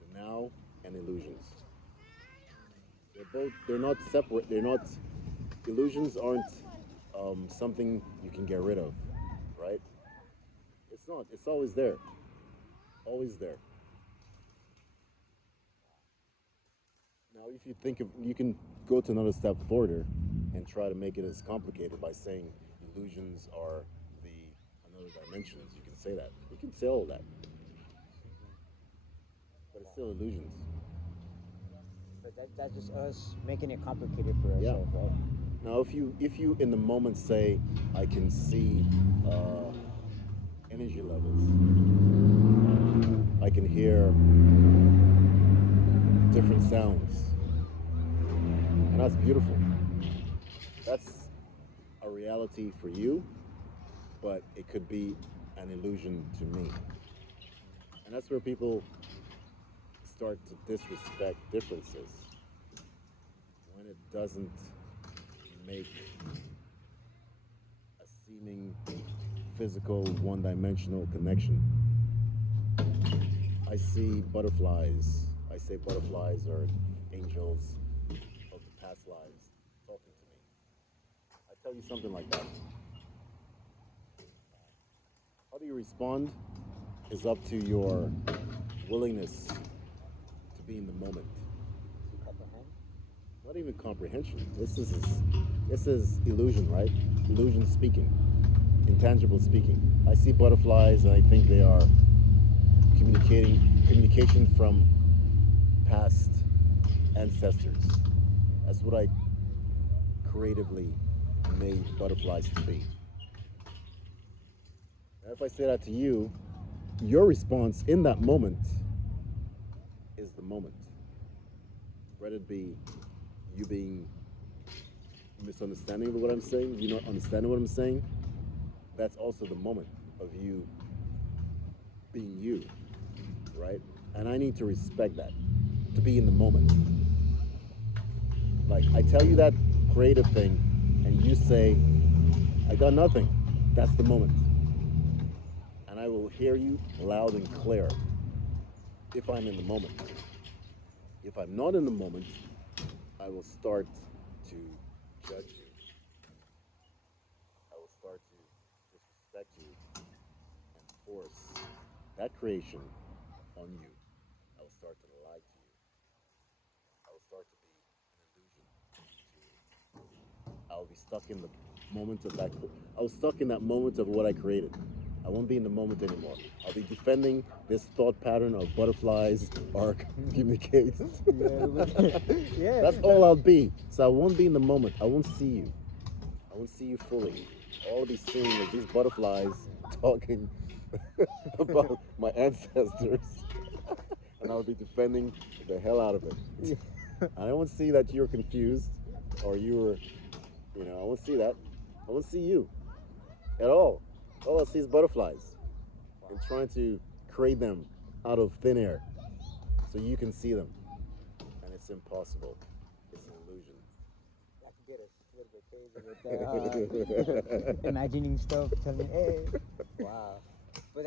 The now and illusions. They're not separate, they're not, illusions aren't something you can get rid of, right? It's not, it's always there, always there. Now, if you think of, you can go to another step further and try to make it as complicated by saying illusions are the another dimensions. You can say that. You can say all that, but it's still illusions. But that's just us making it complicated for Yeah. ourselves, right? Now, if you in the moment say, I can see uh, energy levels, I can hear different sounds, and that's beautiful. That's a reality for you, but it could be an illusion to me. And that's where people start to disrespect differences when it doesn't make a seeming physical one dimensional connection. I see butterflies. I say butterflies are angels of the past lives talking to me. I tell you something like that. How do you respond is up to your willingness to be in the moment. To comprehend. Not even comprehension. This is illusion, right? Illusion speaking, intangible speaking. I see butterflies and I think they are communication from past ancestors. That's what I creatively made butterflies to be. And if I say that to you, your response in that moment is the moment. Whether it be you being misunderstanding of what I'm saying, you not understanding what I'm saying, that's also the moment of you being you, right? And I need to respect that, to be in the moment. Like, I tell you that creative thing, and you say, I got nothing. That's the moment. And I will hear you loud and clear if I'm in the moment. If I'm not in the moment, I will start to judge you. I will start to disrespect you and force that creation on you. I will start to lie to you. I will start to be an illusion to you. I'll be stuck in the moment of that. I was stuck in that moment of what I created. I won't be in the moment anymore. I'll be defending this thought pattern of butterflies are communicates. Yeah. That's all I'll be. So I won't be in the moment. I won't see you. I won't see you fully. All I'll be seeing is these butterflies talking about my ancestors, and I'll be defending the hell out of it. And I won't see that you're confused or I won't see that. I won't see you at all. All I see is butterflies and trying to create them out of thin air so you can see them. It's impossible. It's an illusion. That could get us a little bit crazy with that. Imagining stuff, telling, hey, wow. But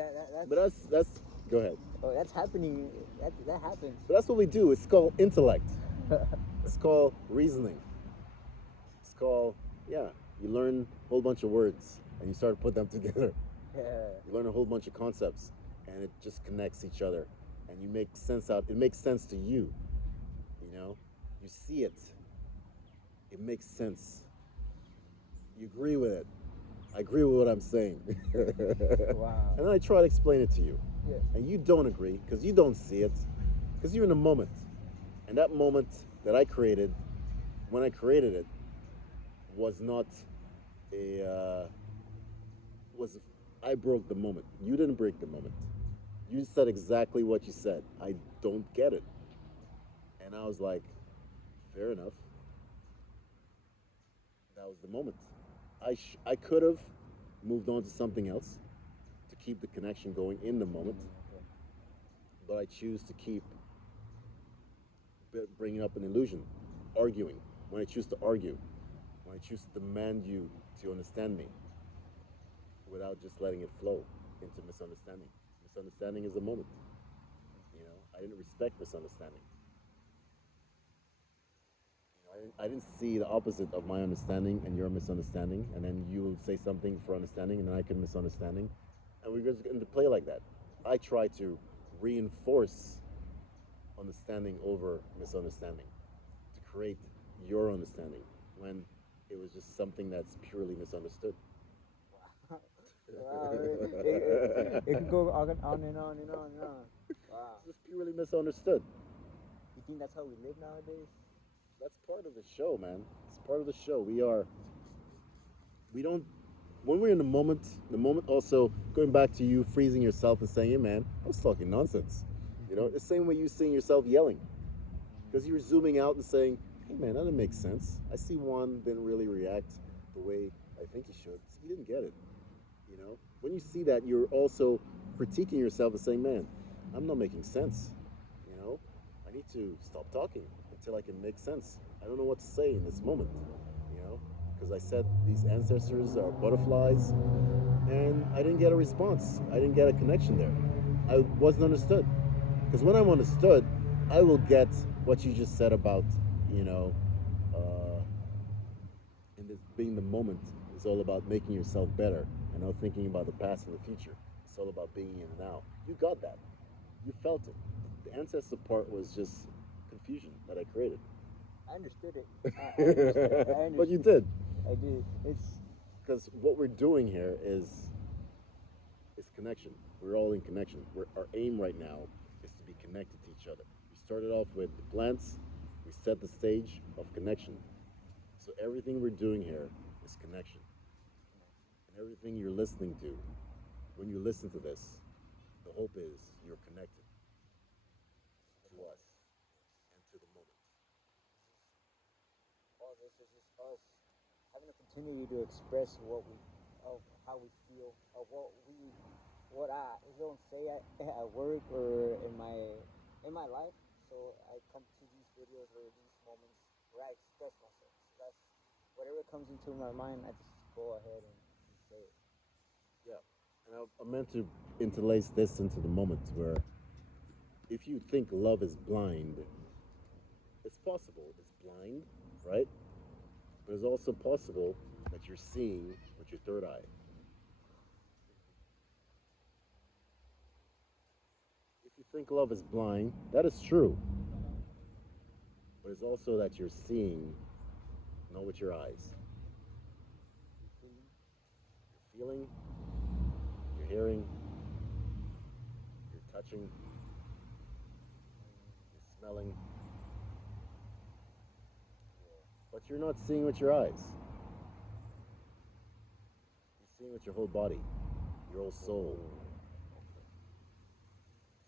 But that's go ahead. oh, that's happening. That happens. But that's what we do. It's called intellect. It's called reasoning. It's called yeah. You learn a whole bunch of words and you start to put them together. Yeah. You learn a whole bunch of concepts and it just connects each other and you make sense out. It makes sense to you. You know, you see it. It makes sense. You agree with it. I agree with what I'm saying. Wow. And then I try to explain it to you. Yeah. And you don't agree because you don't see it because you're in the moment. And that moment that I created, when I created it, was not a was I broke the moment. You didn't break the moment. You said exactly what you said. I don't get it. And I was like, fair enough. That was the moment. I could have moved on to something else to keep the connection going in the moment, but I choose to keep bringing up an illusion, arguing. When I choose to argue, when I choose to demand you to understand me without just letting it flow into misunderstanding. Misunderstanding is a moment. You know, I didn't respect misunderstanding. I didn't see the opposite of my understanding and your misunderstanding, and then you will say something for understanding, and then I can misunderstanding, and we're just going to play like that. I try to reinforce understanding over misunderstanding to create your understanding when it was just something that's purely misunderstood. Wow. Wow. It can go on and on and on and on and on. Wow. It's just purely misunderstood. You think that's how we live nowadays? That's part of the show, man. It's part of the show. We don't, when we're in the moment also, going back to you freezing yourself and saying, hey, man, I was talking nonsense. You know, the same way you seeing yourself yelling. Because you were zooming out and saying, hey, man, that didn't make sense. I see Juan didn't really react the way I think he should. So he didn't get it. You know, when you see that, you're also critiquing yourself and saying, man, I'm not making sense. You know, I need to stop talking until I can make sense. I don't know what to say in this moment, you know, because I said these ancestors are butterflies and I didn't get a response. I didn't get a connection there. I wasn't understood. Because when I'm understood, I will get what you just said about, you know, uh, in this being the moment is all about making yourself better and not thinking about the past and the future. It's all about being in the now. You got that. You felt it. The ancestor part was just confusion that I created. I understood it. I understood. I understood. But you did. I did. It's Because what we're doing here is connection. We're all in connection. Our aim right now is to be connected to each other. We started off with the plants. We set the stage of connection. So everything we're doing here is connection. And everything you're listening to, when you listen to this, the hope is you're connected to us and to the moment. all this is just us having a continuity to express what we, of how we feel, of what I don't say at work or in my life. So I come to these videos or these moments where I express myself. So that's whatever comes into my mind. I just go ahead and say it. Yeah. And I meant to interlace this into the moment where if you think love is blind, it's possible it's blind, right? But it's also possible that you're seeing with your third eye. If you think love is blind, that is true. But it's also that you're seeing not with your eyes. You're feeling, you're hearing, you're touching, you're smelling, but you're not seeing with your eyes. You're seeing with your whole body, your whole soul.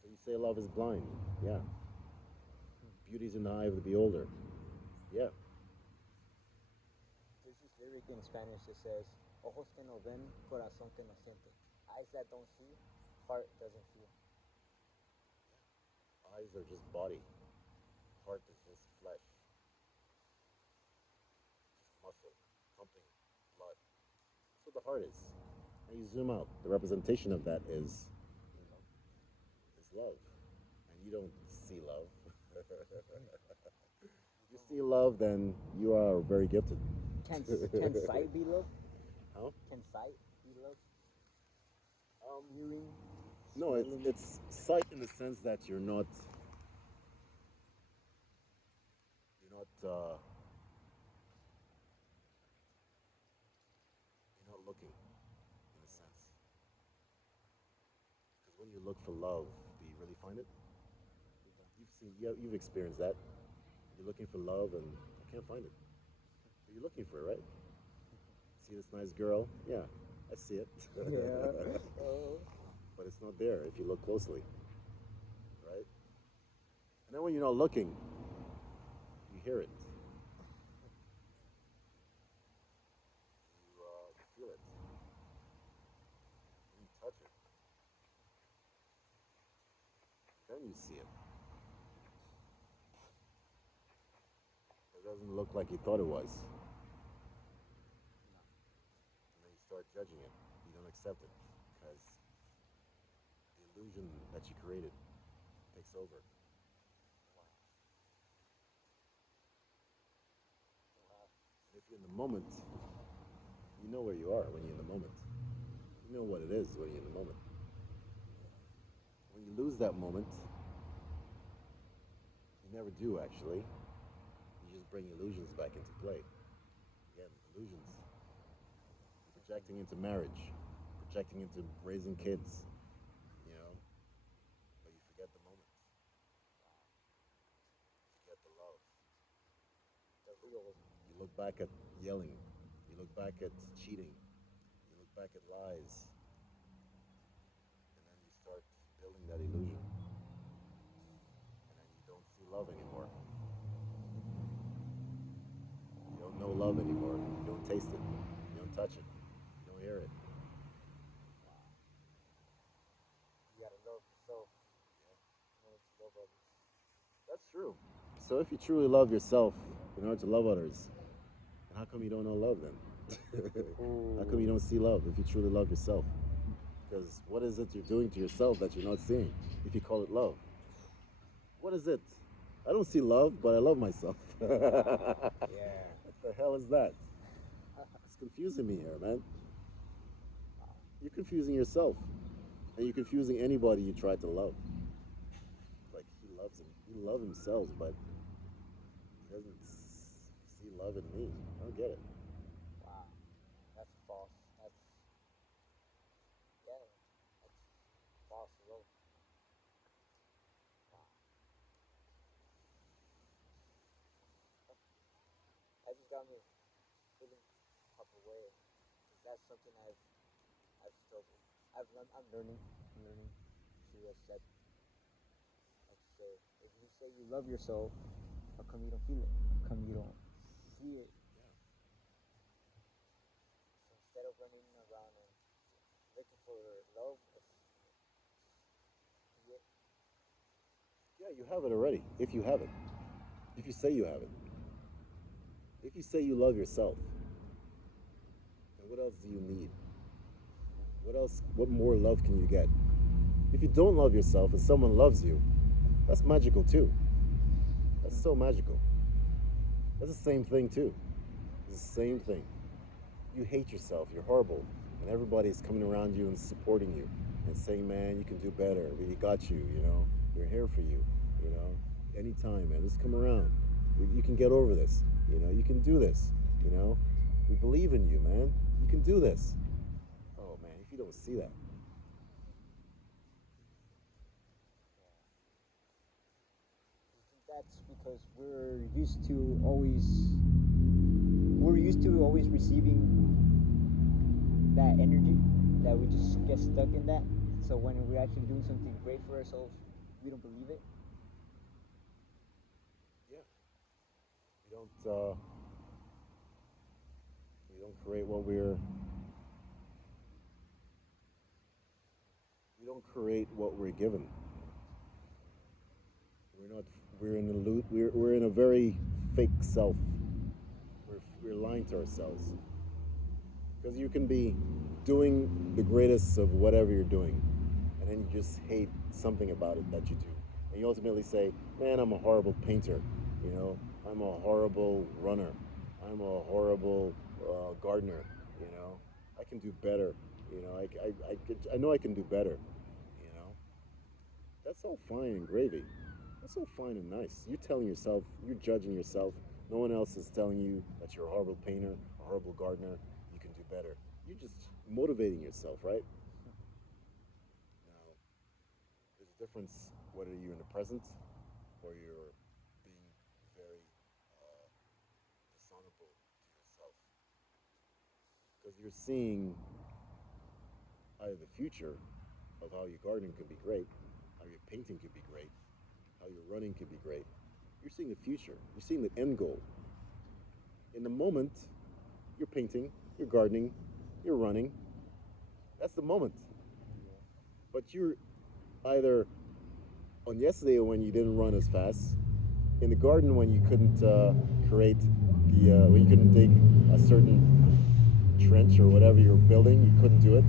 So you say love is blind. Yeah. Beauty's in the eye of the beholder. Yeah. There's this lyric in Spanish that says, "Ojos que no ven, corazón que no siente." Eyes that don't see, heart doesn't feel. Eyes are just body. Heart is just flesh, just muscle, pumping blood. That's what the heart is. And you zoom out. The representation of that is love. And you don't see love. If you see love, then you are very gifted. Can sight be love? How? Can sight be love? Um, Hearing, no, smelling. it's sight in the sense that you're not looking in a sense. Because when you look for love, do you really find it? You've experienced that. You're looking for love and you can't find it. But you're looking for it, right? See this nice girl? Yeah, I see it. Yeah. Oh. But it's not there if you look closely, right? And then when you're not looking, you hear it. You feel it. And you touch it. Then you see it. It doesn't look like you thought it was. And then you start judging it. You don't accept it because the illusion that you created takes over. And if you're in the moment, you know where you are when you're in the moment. You know what it is when you're in the moment. When you lose that moment, you never do actually. You just bring illusions back into play. Again, illusions. You're projecting into marriage, projecting into raising kids, you know, but you forget the moment. You forget the love. The real. You look back at yelling. You look back at cheating. You look back at lies. And then you start building that illusion. And then you don't see love anymore. You don't know love anymore. You don't taste it. You don't touch it. You don't hear it. You gotta love yourself Yeah, in order to love others. that's true. So if you truly love yourself in order to love others, then how come you don't know love then? How come you don't see love if you truly love yourself? Because what is it you're doing to yourself that you're not seeing if you call it love? What is it? I don't see love, but I love myself. What Yeah. the hell is that? It's confusing me here, man. You're confusing yourself. And you're confusing anybody you try to love. Like he loves him. He loves himself, but he doesn't see love in me. I don't get it. Wow. That's false. That's yeah. That's false love. Wow. That just got me feeling type of way. Cause that's something I've struggled. I'm learning. I'm learning to accept. Like you say, if you say you love yourself, how come you don't feel it? How come you don't see it? So instead of running around and looking for love, let's be it. Yeah, you have it already. If you have it. If you say you have it. If you say you love yourself, then what else do you need? What else? What more love can you get? If you don't love yourself and someone loves you, that's magical too. That's so magical. That's the same thing too. It's the same thing. You hate yourself, you're horrible, and everybody's coming around you and supporting you and saying, man, you can do better. We got you, you know. We're here for you, you know. Anytime, man, just come around. You can get over this, you know. You can do this, you know. We believe in you, man. You can do this. Oh, man, if you don't see that, Do you think that's because we're used to always receiving that energy that we just get stuck in that. So when we're actually doing something great for ourselves, we don't believe it. yeah, we don't create what we don't create what we're given. We're not. We're in a we're in a very fake self. We're lying to ourselves because you can be doing the greatest of whatever you're doing, and then you just hate something about it that you do, and you ultimately say, "Man, I'm a horrible painter. You know, I'm a horrible runner. I'm a horrible gardener. You know, I can do better. You know, I know I can do better. You know, that's all fine and gravy. That's all fine and nice. You're telling yourself, you're judging yourself. No one else is telling you that you're a horrible painter, a horrible gardener. You can do better. You're just motivating yourself, right? Now, there's a difference whether you're in the present or you're being very dishonorable to yourself. Because you're seeing either the future of how your gardening could be great, how your painting could be great, how your running could be great. You're seeing the future. You're seeing the end goal. In the moment, you're painting, you're gardening, you're running. That's the moment. But you're either on yesterday when you didn't run as fast, in the garden when you couldn't create when you couldn't dig a certain trench or whatever you're building, you couldn't do it,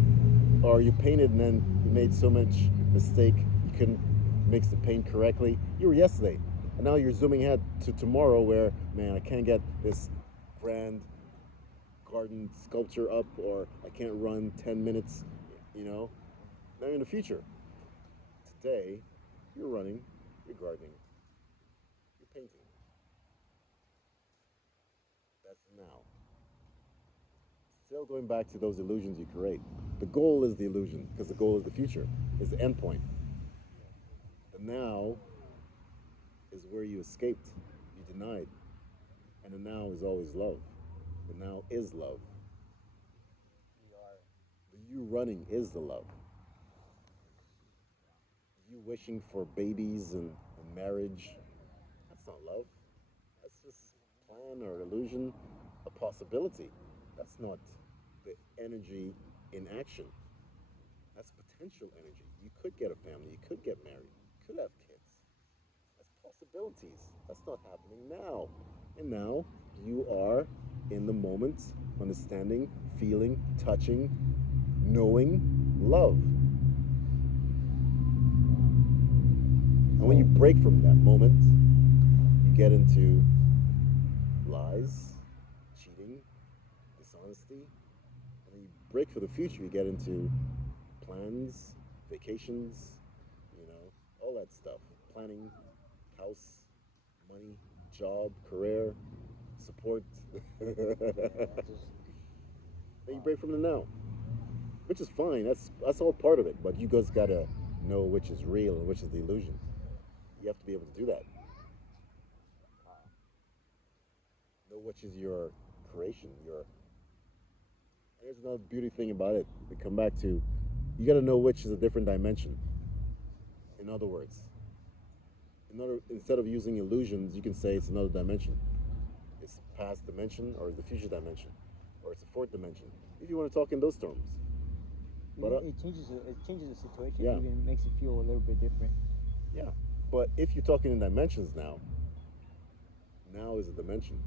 or you painted and then you made so much mistake you couldn't mix the paint correctly. You were yesterday, and now you're zooming ahead to tomorrow, where man, I can't get this grand garden sculpture up, or I can't run 10 minutes, you know. Now you're in the future. Today, you're running, you're gardening, you're painting. That's now. Still going back to those illusions you create. The goal is the illusion, because the goal is the future, is the end point. The now is where you escaped, you denied, and the now is always love. The now is love. We are. The you running is the love. You wishing for babies and marriage, that's not love. That's just plan or illusion, a possibility. That's not the energy in action. That's potential energy. You could get a family, you could get married, you could have kids. That's possibilities. That's not happening now. And now you are in the moment, understanding, feeling, touching, knowing love. And when you break from that moment, you get into lies, cheating, dishonesty, and then you break for the future. You get into plans, vacations, you know, all that stuff. Planning, house, money, job, career, support. Yeah, Then just you break from the now, which is fine. That's all part of it. But you guys gotta know which is real and which is the illusion. You have to be able to do that. wow. Know which is your creation. Your and there's another beauty thing about it. We come back to you got to know which is a different dimension. In other words, instead of using illusions, you can say it's another dimension. It's the past dimension, or the future dimension, or it's a fourth dimension. If you want to talk in those terms, but It changes the situation. yeah, Even makes it feel a little bit different. yeah. But if you're talking in dimensions now, now is a dimension,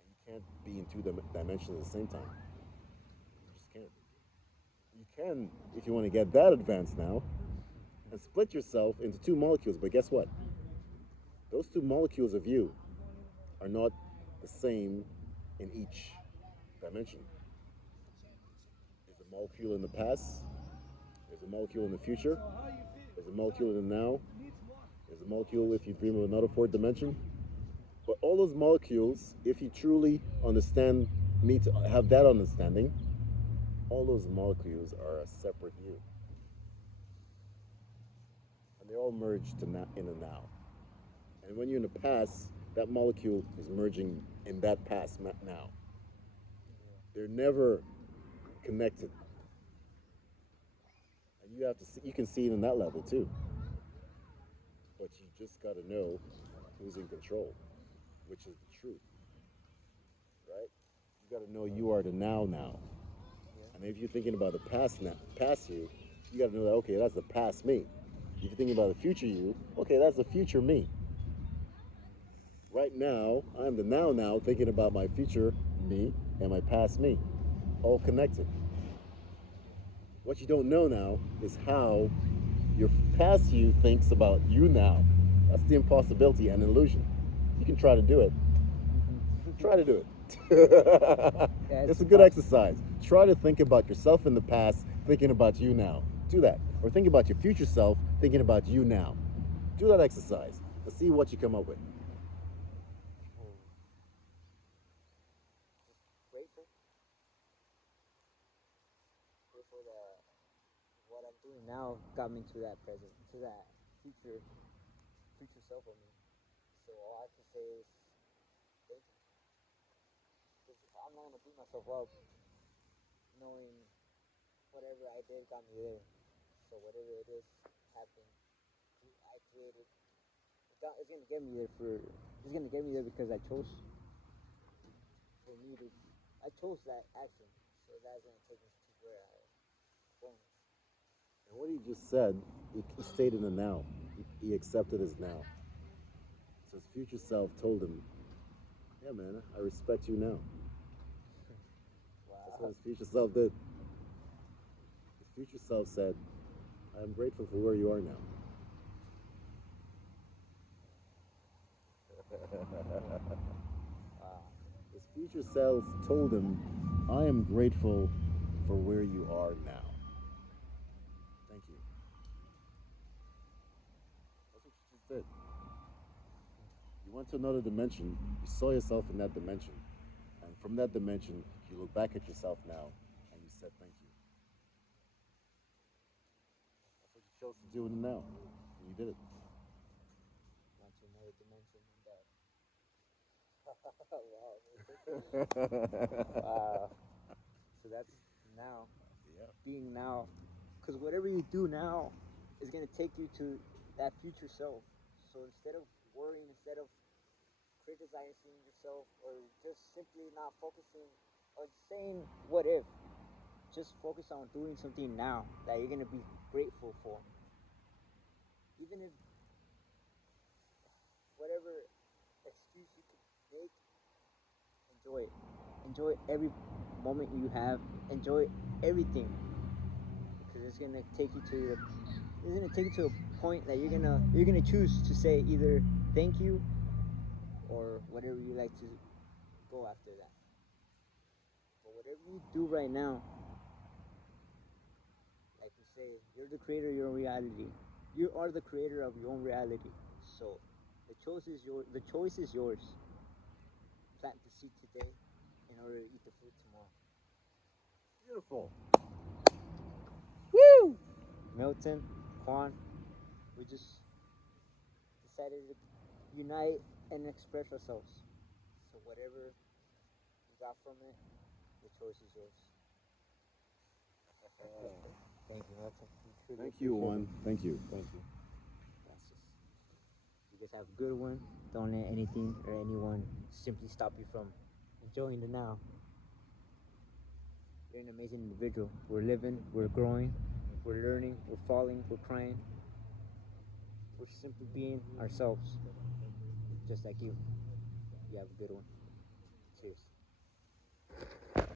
and you can't be in two dimensions at the same time. You just can't. You can if you want to get that advanced now and split yourself into two molecules. But guess what? Those two molecules of you are not the same in each dimension. There's a molecule in the past, there's a molecule in the future, there's a molecule in the now, there's a molecule if you dream of another fourth dimension. But all those molecules, if you truly understand, need to have that understanding, all those molecules are a separate you. And they all merge to in the now. And when you're in the past, that molecule is merging in that past now. They're never connected. And you have to see, you can see it in that level too. But you just got to know who's in control, which is the truth, right? You got to know you are the now. Yeah. And if you're thinking about the past now, past you, you got to know that okay, that's the past me. If you think about the future you, okay, that's the future me. Right now, I'm the now thinking about my future me and my past me, all connected. What you don't know now is how your past you thinks about you now. That's the impossibility and illusion. You can try to do it. Try to do it. Yeah, It's it's a good impossible. exercise. Try to think about yourself in the past, thinking about you now. Do that. Or think about your future self, thinking about you now. Do that exercise and see what you come up with. Oh, just grateful, grateful that what I'm doing now got me to that present, to that future, future self of me. So all I can say is thank you. 'Cause I'm not gonna beat myself up knowing whatever I did got me there. So whatever it is happened, I created. It's gonna get me there for. It's gonna get me there because I chose for me to. I chose that action, so that's gonna take me to where I going. And what he just said, he stayed in the now. He accepted his now. So his future self told him, yeah, man, I respect you now. That's what Wow. his future self did. His future self said, I am grateful for where you are now. Wow. His future self told him, I am grateful for where you are now. Thank you. That's what you just did. You went to another dimension, you saw yourself in that dimension, and from that dimension, you look back at yourself now and you said thank you. That's what you chose to do in the now. And you did it. Went to another dimension and that. Wow. So that's now, Yeah. being now. Because whatever you do now is going to take you to that future self. So instead of worrying, instead of criticizing yourself, or just simply not focusing or saying what if, just focus on doing something now that you're going to be grateful for. Even if whatever excuse you could make, enjoy it. Enjoy every moment you have. Enjoy everything because it's gonna take you to it's gonna take you to a point that you're gonna choose to say either thank you or whatever you like to go after that. But whatever you do right now, like we say, you're the creator of your own reality. You are the creator of your own reality. So the choice is yours. Plant the seed today in order to eat the fruit tomorrow. Beautiful. Milton, Juan, we just decided to unite and express ourselves. So whatever you got from it, the choice is yours. Thank you, Milton. We truly Thank you, appreciate it. Juan. Thank you. Thank you. Gracias. You guys have a good one. Don't let anything or anyone simply stop you from enjoying the now. You're an amazing individual. We're living, we're growing, we're learning, we're falling, we're crying. We're simply being ourselves, just like you. You have a good one. Cheers.